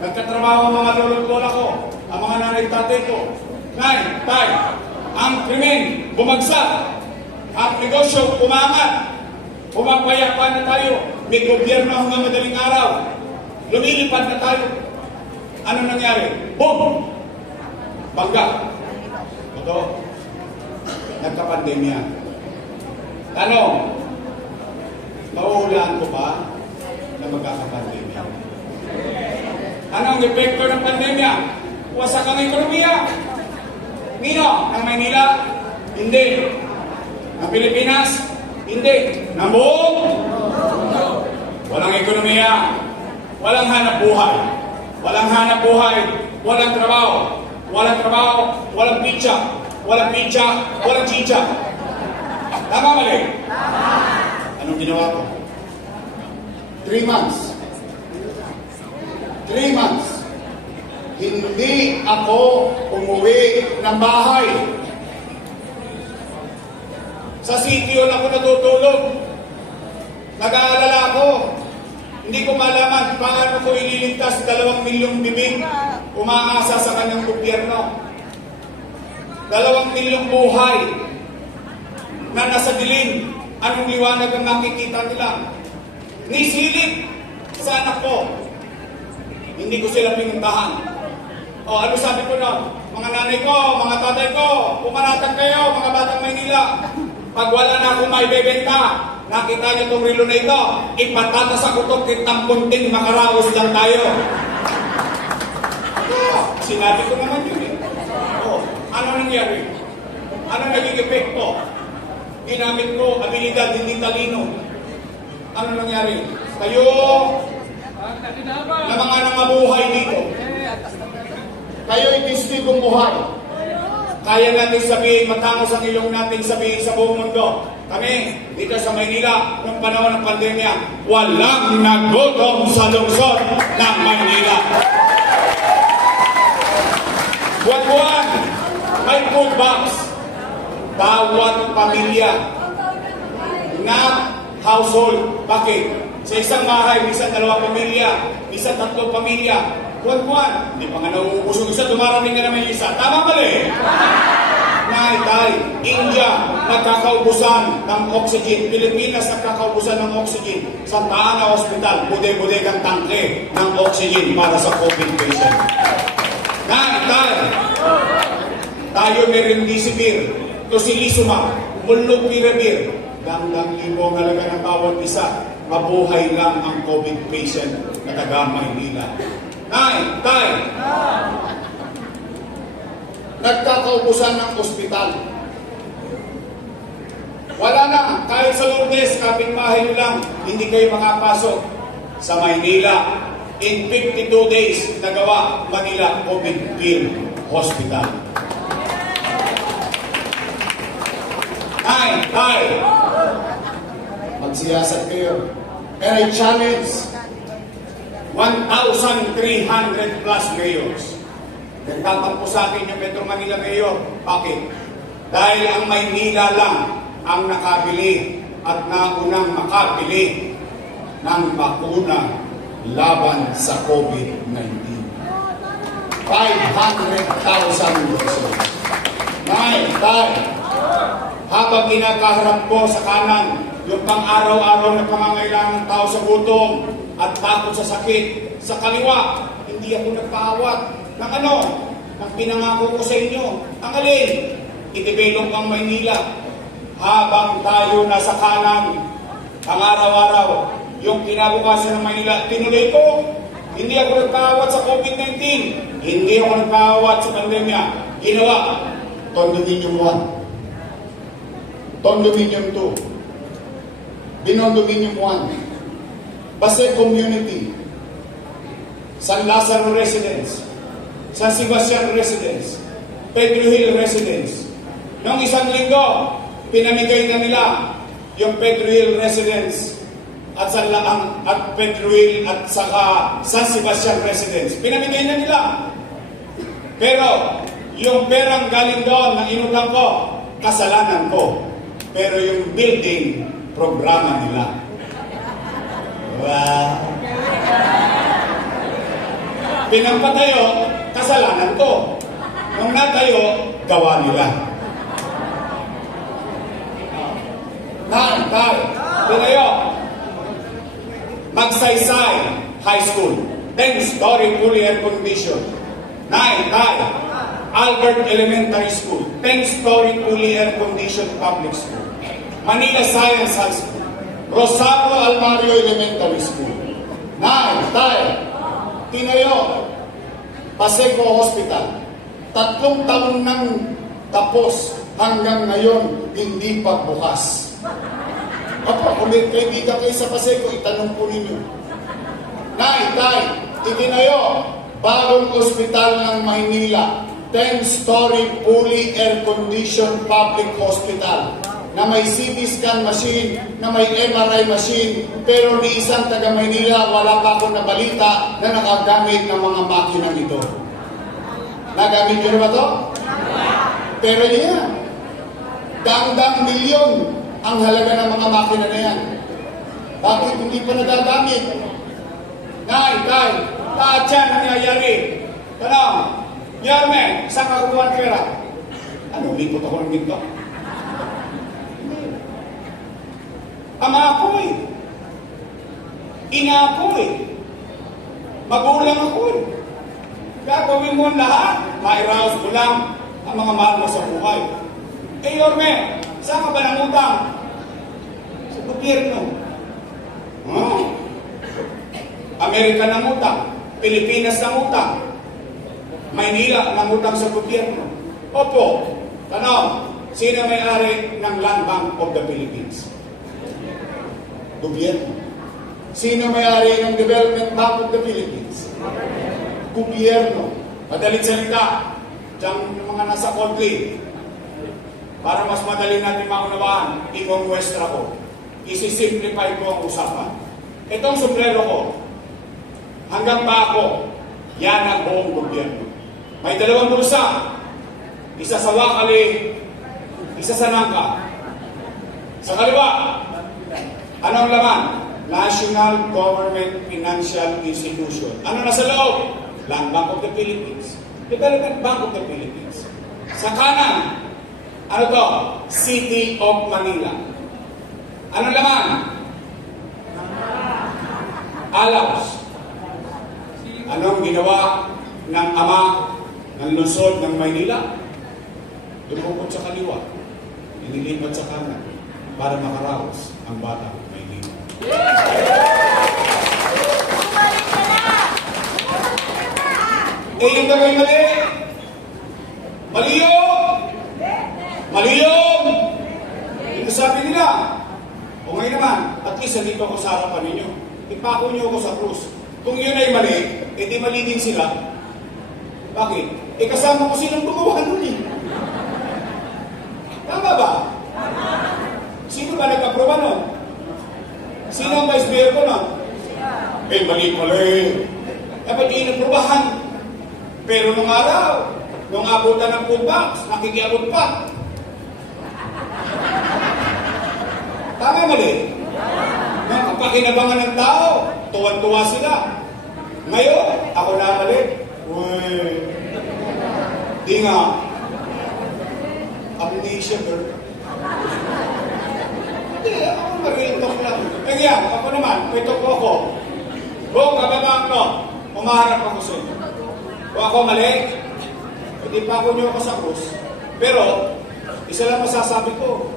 Nagkatrabaho ang mga lolo-lola ko, ang mga nanay-tatay ko. Nay, tay, ang krimen bumagsak. Ang negosyo umangat. Pumapayapa na tayo. May gobyerno hanggang madaling araw. Lumilipad na tayo. Ano nangyari? Boom! Bangga. Ito. Nagka-pandemya. Tanong, mauulaan ko ba na magkaka-pandemya? Anong epekto ng pandemya? Wasak ang ekonomiya. Nino? Ang Maynila? Hindi. Ang Pilipinas? Hindi. Nambong? Walang ekonomiya. Walang hanap buhay. Walang hanap buhay. Walang trabaho. Walang trabaho. Walang pizza. Walang pizza. Walang chicha. Tama mali? Anong ginawa ko? 3 months. 3 months. Hindi ako umuwi ng bahay. Sa sitio na ako natutulog. Nag-aalala ako. Hindi ko malaman paano ko ililigtas 2 milyong bibig umaasa sa kanyang gobyerno. 2 milyong buhay na nasa dilim. Anong liwanag ang nakikita nila? Nisilip sa anak ko. Hindi ko sila pinuntahan. O ano sabi ko na? mga nanay ko, mga tatay ko, pumanatag kayo, mga batang Maynila. Pag wala na akong maibebenta, nakita niyo itong relo na ito, ipatatas ako itong kitang-kunting makaraos lang tayo. Sinabi ko naman yun eh. Oh, ano nangyari? Ano naging epekto? Ginamit ko abilidad, hindi talino. Ano nangyari? Kayo na mga nangabuhay dito, kayo'y testigong buhay. Kaya natin sabihin, matangos ang ilong natin sabihin sa buong mundo. Kami, dito sa Maynila, noong panahon ng pandemya, walang nagutom sa lungsod ng Maynila. Buwan-buwan, may food box. Bawat pamilya na household. Bakit? Sa isang bahay, minsan 2 pamilya, minsan 3 pamilya. Buwan-buwan, hindi pa nga nauubos yung isa, dumarating na naman yung isa. Tama mali? Naitay, India, nagkakaubusan ng oxygen. Pilipinas, nagkakaubusan ng oxygen. Santa Ana Hospital, bude-budegang tangke ng oxygen para sa COVID patient. Naitay, tayo may remdesivir, tocilizumab, molnupiravir. Dang-dang libo ang halaga ng bawat isa. Mabuhay lang ang COVID patient na taga Maynila. Tay, nagkakaubusan ng ospital. Wala na, kahit sa Lourdes, kapitbahay nyo lang, hindi kayo makapasok sa Maynila. In 52 days, nagawa Manila COVID Field Hospital. Tay, Magsiyasat kayo. And I challenge 1,300 plus mayors. Nagtatampo sa akin yung Metro Manila Mayor. Bakit? Dahil ang Maynila lang ang nakabili at naunang makabili ng bakuna laban sa COVID-19. 500,000 doses. Tay, habang kinakaharap ko sa kanan yung pang-araw-araw na pangangailangan ng tao sa gutom at takot sa sakit, sa kaliwa, hindi ako nagpaawat ng ng pinangako ko sa inyo. Ang alin? I-develop ang Maynila. Habang tayo nasa kanan, ang araw-araw, yung kinabukasan ng Maynila, tinuloy ko. Hindi ako nagpaawat sa COVID-19. Hindi ako nagpaawat sa pandemya. Ginawa, Condominium 1, Condominium 2, Binondominium 1, Pasay Community, San Lazaro Residence, San Sebastian Residence, Pedro Hill Residence. Noong isang linggo, pinamigay na nila yung Pedro Hill Residence at Pedro Hill at saka San Sebastian Residence. Pinamigay na nila. Pero yung perang galing doon na inutang ko, kasalanan ko. Pero yung building, programa nila. Wow! Pinampatayo, kasalanan ko. Nung natayo, gawa nila. Tinayo. Magsaysay High School. 10-story fully air conditioned. Albert Elementary School. 10-story fully air conditioned public school. Manila Science High School. Rosario Almario Elementary School. Tinayo. Paseco Hospital. 3 taon nang tapos hanggang ngayon hindi pa bukas. Kung may kaibigan kayo sa Paseco, itanong po ninyo. Itinayo. Bagong ospital ng Maynila. 10-story fully air-conditioned public hospital na may CT scan machine, na may MRI machine, pero ni isang taga Maynila wala pa akong nabalita na nakagamit ng mga makina nito. Nagamit nyo na ba ito? Pero yan, dang-dang milyon ang halaga ng mga makina na yan. Bakit hindi pa nagagamit? Lahat yan nangyayari. Tanong, Yarme, saan ka kukuha ng pera? Ano, lipot ako ng ginto? Ama ako eh. Ina ako eh. Magulang ako eh. Gagawin mo ang lahat. Mairaos mo lang ang mga mahal mo sa buhay. Eh, Yorme, saan ka ba nangutang? Sa gobyerno. Huh? Amerika nangutang. Pilipinas nangutang. Maynila nangutang sa gobyerno. Opo, tanong, sino may-ari ng Land Bank of the Philippines? Gobyerno. Sino may-ari ng Development Bank of the Philippines? Gobyerno. Madaling salita, dyan yung mga nasa country, para mas madali natin maunawaan, i-conwestra ko. Isi-simplify ko ang usapan. Itong sombrero ko, hanggang pa ako, yan ang buong gobyerno. May dalawang bulsa, isa sa wakali, isa sa nangka. Sa kaliwa, anong laman? National Government Financial Institution. Ano na sa loob? Land Bank of the Philippines. Development Bank of the Philippines. Sa kanan, ano to? City of Manila. Ano laman? Alaws. Anong ginawa ng ama ng lungsod ng Maynila? Dumukot sa kaliwa. Inilipat sa kanan para makaraos ang batang Maynila. Eh, yung gawin mali. Mali yun! Mali yun! Ito sabi nila. O ngayon naman, at least dito ako sa harapan ninyo. Ipako niyo ako sa krus. Kung yun ay mali, edi mali din sila. Bakit? Eh kasama ko silang gumawa nun eh. Tama ba? Sino ba nagkaproba nun? Sino ang vice mayor ko nun? Eh mali pala eh. Dapat inaprubahan. Pero nung araw, nung abutan ng food box, nakikiabot pa. Tama mali? Nung pakinabangan ng tao, tuwan-tuwa sila. Ngayon, ako na mali. Uy, di nga. Amnesia, girl. Hindi, ako mag-real talk lang. Kaya, ako naman, may talk ako. Buong kababang ko, umaharap ako sa inyo. Kung ako mali, hindi pa ako niyo ako sa krus. Pero, isa lang masasabi ko.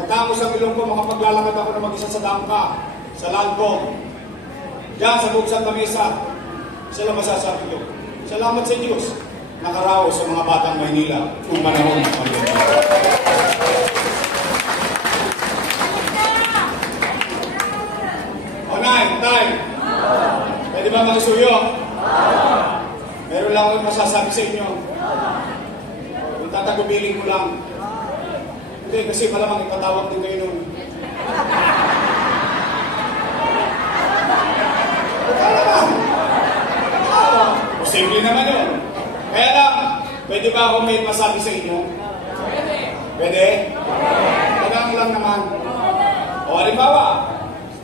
Matapos ang ilong ko, makapaglalakad ako na mag-isa sa damka, sa langkong. Diyan, sa buksan na mesa. Isa lang masasabi ko. Salamat sa Diyos. Nakaraos sa mga batang Maynila kung manahon ng pandemya. O, time. Pwede ba makisuyo? Meron lang akong masasabi sa inyo. Kung tatagubilin ko lang. Hindi, kasi malamang ipatawag din kayo nun. Malamang. Posible naman yun. Kaya lang, pwede ba ako may masabi sa inyo? Pwede? Tagang lang naman. O halimbawa,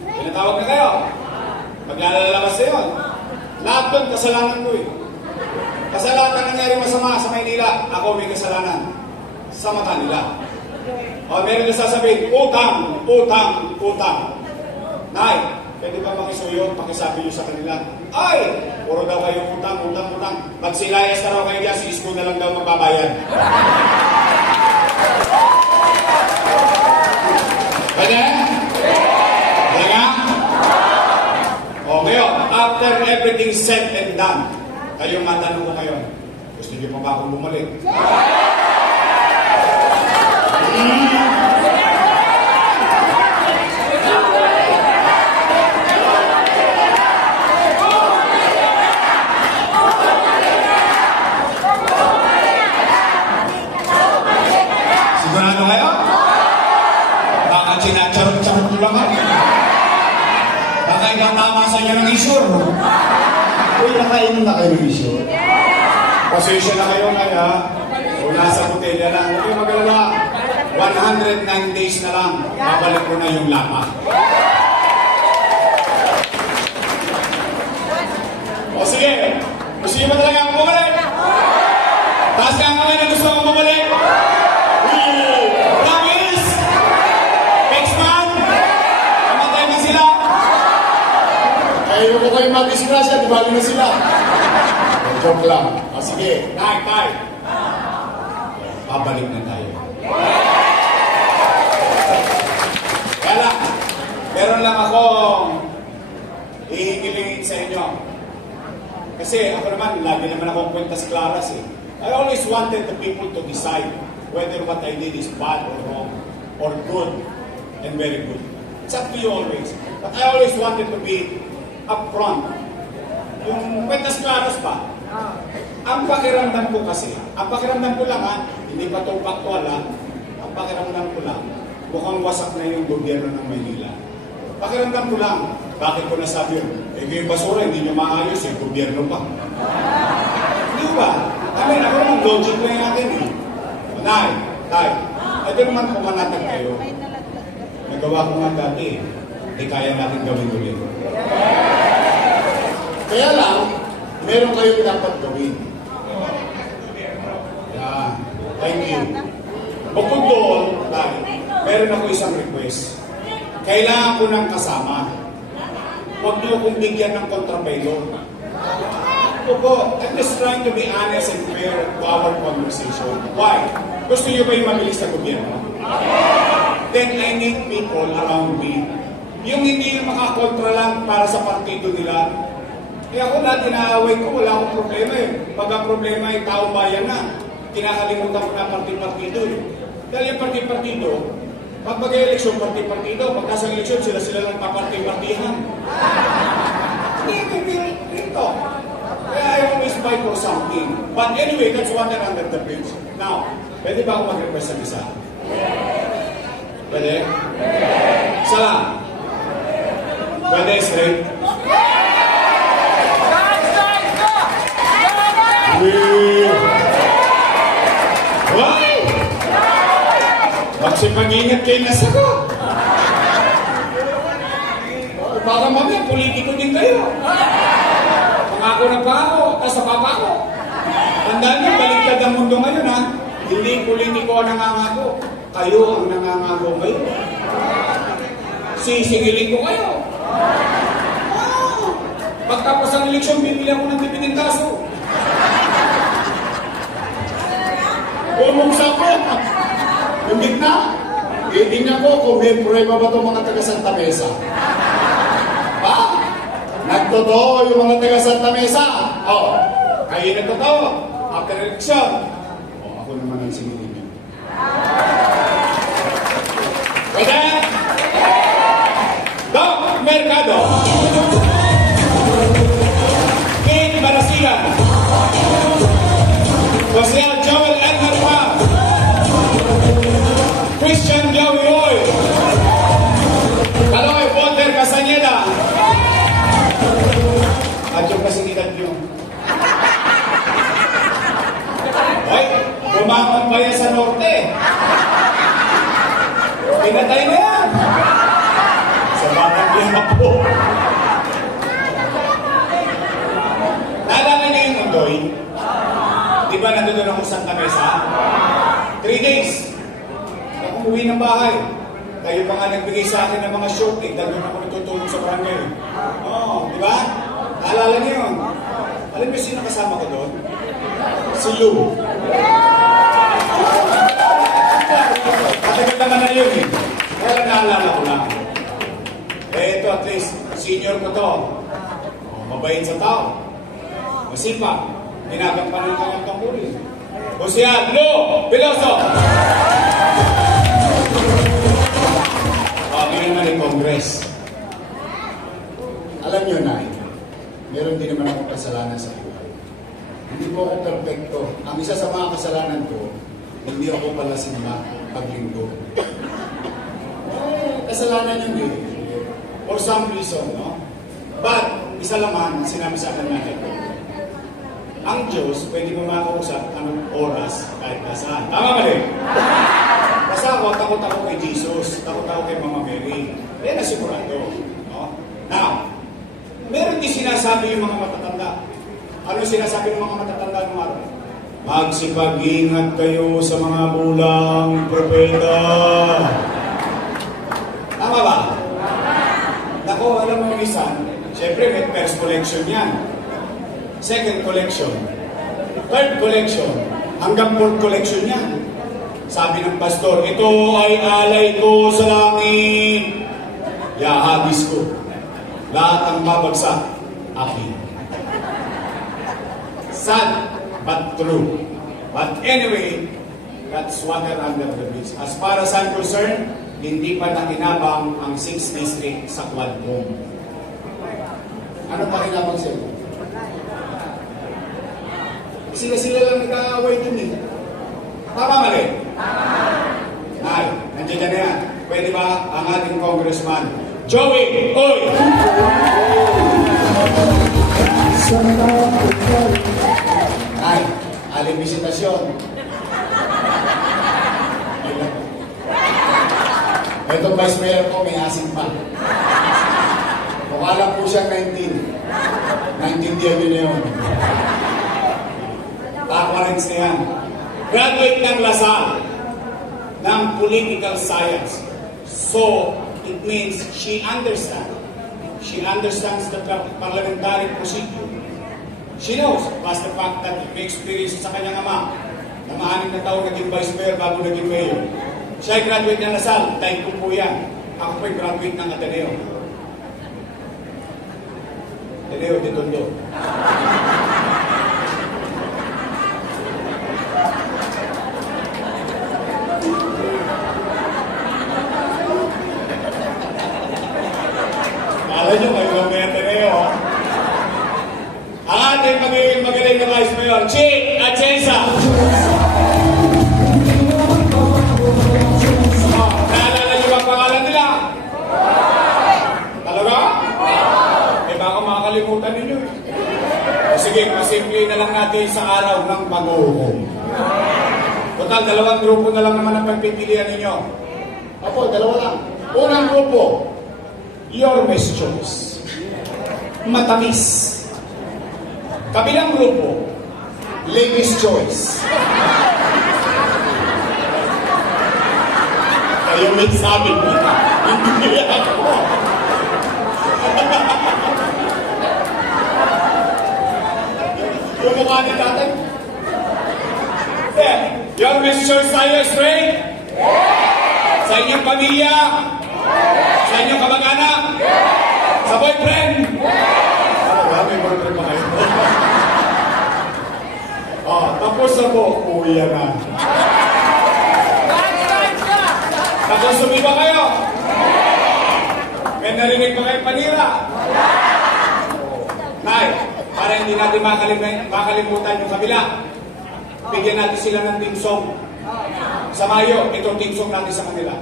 pinatawag na kayo. Maglalabas na yun. Lahat doon, kasalanan ko eh. Kasalanan nangyari masama sa Maynila. Ako may kasalanan sa mata nila. O meron na sasabihin, utang. Nay, pwede ba makisuyo? Pakisabi nyo sa kanila. Ay, puro daw kayo utang. Pag silayas na raw kayo dyan, si Isko na lang daw magbabayad. Pwede? Talaga? O ngayon, after everything said and done, kayong matanong ko ngayon, gusto nyo pa ba akong bumalik? Sigurado kayo? Baka sinacharot-charot nyo lang ako. Baka ibang tama sa inyo ng isur. Uy, nakainom na kayo ng isyo. Pasensya na kayo kaya kung nasa botelya lang. Huwag kayong mag-alala. 109 days na lang. Babalik ko na yung lama. O sige. Gusto nyo ba talaga akong bumalik? Taas ka ang kamay na gusto akong bumalik. Promise? Next month? Mamatay na sila. Ayaw ko kayo mag-disgrasya, di ba na sila? Joke lang. O sige, tay. Pabalik na tayo. Kaya lang, meron lang akong ihingilingin sa inyo. Kasi ako naman, lagi naman akong kwentas klaras eh. I always wanted the people to decide whether what I did is bad or wrong, or good and very good. It's up to you always. But I always wanted to be upfront. Yung kwentas klaras pa, ang pakiramdam ko kasi, ang pakiramdam ko lang ha, hindi pa ito factual ha, ang pakiramdam ko lang, mukhang wasak na yung gobyerno ng Maynila. Pakiramdam ko lang, bakit ko nasabi yun? Eh, yung basura, hindi nyo maayos, yung gobyerno pa. Hindi ba? I mean, ako naman, logic lang yung akin eh. Nay, ito naman pumanatag kayo. Nagawa ko nga dati eh. Hindi kaya natin gawin ulit. Kaya lang, meron kayo dapat gawin. Yeah. Thank you. Bukod doon, meron ako isang request. Kailangan ko ng kasama. Huwag niyo akong bigyan ng kontrapelo. Opo, I'm just trying to be honest and fair to our conversation. Why? Gusto niyo ba yung mabilis na gobyerno? Then I need people around me. Yung hindi yung makakontra lang para sa partido nila. Kaya ako na tinaaway ko, wala akong problema eh. Pag ang problema ay taong bayan na, kinakalimutan ko na partido eh. Dahil yung partido, pag mag-eleksyon, partido, pag nasa eleksyon, sila lang paparti-partihan. Hindi dito. Kaya I always fight for something. But anyway, that's water under the bridge. Now, pwede ba ako mag-request ng isa? Pwede? Isa lang. Pwede straight? Why? Magsipag-ingat kayo na sagot. Baka mamaya, politiko din kayo. Pangako na pa ako, tapos sa papa ko. Tandaan niyo, baliktad ang mundo ngayon ha. Hindi politiko ang nangangako. Kayo ang nangangako ngayon. Sisingilin ko kayo. Pagtapos ng eleksyon, bibili ako ng dipinitaso. Bumugsa ko. Yung gitna. Itingnan ko kung may problema ba itong mga taga Santa Mesa. Ha? Nagtotoo yung mga taga Santa Mesa. Oo. Kayo nagtotoo. After election. Ako naman ang sinilin niyo. Pwede? Doc Mercado. Kate Barasigan. Jose Joel Edgar Pa. Christian Gawioy. Kaloy Walter Casañeda. At yung kasinidad nyo. Hoy, bumangon pa yan sa norte. Pinatay na yan. Sa batang biyak po. Naalala niyo yung Undoy? Di ba nandun ako sa Santa Mesa? 3 days. Ako uwi ng bahay. Kayo pa nga nagbigay sa akin ng mga shoot eh. Dahil ako natutulong sa barangay. Oo, di ba? Naalala niyo yun? Alam niyo sino kasama ko doon? Si Lou. Matagal naman na yun eh. Kaya naalala ko lang. Eh ito at least, senior ko to. Mabait sa tao. Masipag. Ginagampanan ko ang tangkulin. O siya, Lou Veloso! Kami naman yung Congress. Alam niyo na, meron din naman akong kasalanan sa buhay. Hindi po ako perfecto. Ang isa sa mga kasalanan ko, hindi ako pala simba paglinggo. Kasalanan yun eh. For some reason, no? But, isa naman, sinabi sa akin natin, ang Diyos, pwede mo makausap anong oras kahit nasaan. Tama ba rin? Kasi ako, takot ako kay Jesus, takot ako kay Mama Mary. Yan na sigurado. No? Now, meron din sinasabi yung mga matatanda. Ano sinasabi ng mga matatanda ng araw? Magsipag-ingat kayo sa mga bulang propeta. Tama ba? Nako, alam mo yung isa, siyempre may first collection yan. second collection, third collection, hanggang fourth collection niya. Sabi ng pastor, ito ay alay ko sa langit. Yahabis ko. Lahat ng babagsak, akin. Sad, but true. But anyway, that's water under the bridge. As far as I'm concerned, hindi pa nakinabang ang 6th district sa Quadcom. Ano pa kinabang sila? Sila lang nag-aaway dun eh. Tama mali? Ay, nandiyan na yan. Pwede ba ang ating congressman? Joey! Oy! Ay, aling bisitasyon. Ito vice mayor ko, may asin pa. Mukha lang po siyang 19. 19 year yun na yun. Aquarins na yan. Graduate ng LaSalle ng political science. So, it means she understands. She understands the parliamentary procedure. She knows, plus the fact that may experience sa kanyang ama na maanim na taon naging vice mayor bago naging mayor. Siya ay graduate ng LaSalle, time ko po yan. Ako po'y graduate ng Ateneo. Ateneo de Tondo. Kala nyo, kayo lang may Ateneo. Ang ating magiging magaling na vice mayor, Chi Atienza. Naalala nyo ba ang pangalan nila? Talaga? Eh baka makakalimutan ninyo eh. Sige, pasimple na lang natin sa araw ng pag-uukom. Total, 2 grupo na lang naman ang pagpipilian ninyo. Apo, 2 lang. Unang grupo, your best choice. Matamis. Kabilang grupo, ladies' choice. Kayo may sabi ko. Hindi ako. Yung mukha ni tatay. Yung best choice tayo, straight? Sa inyong pamilya? Sa inyong kamag-anak? Sa boyfriend? May boyfriend pa kayo. Tapos na po, uwi na. Tapos sumiba kayo? May narinig pa kayo panira? Nay, para hindi natin makalimutan yung kabila, bigyan natin sila ng team song. Sa Mayo, ito team song natin sa kanila.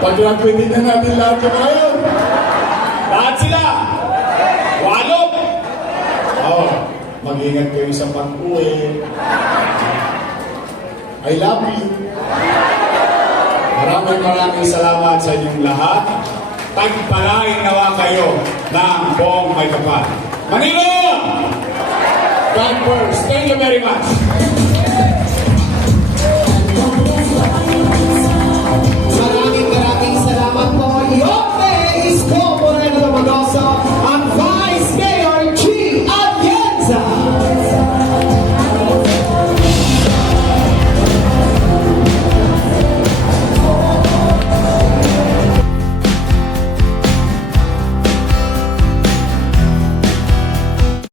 Pag-graduate na natin lahat yung mga yun. Lahat sila. 8. Mag-ingat kayo sa pag-uwi. I love you. Maraming salamat sa inyong lahat. Pagpalain nawa kayo ng buong may kapal. Manila! God first. Thank you very much.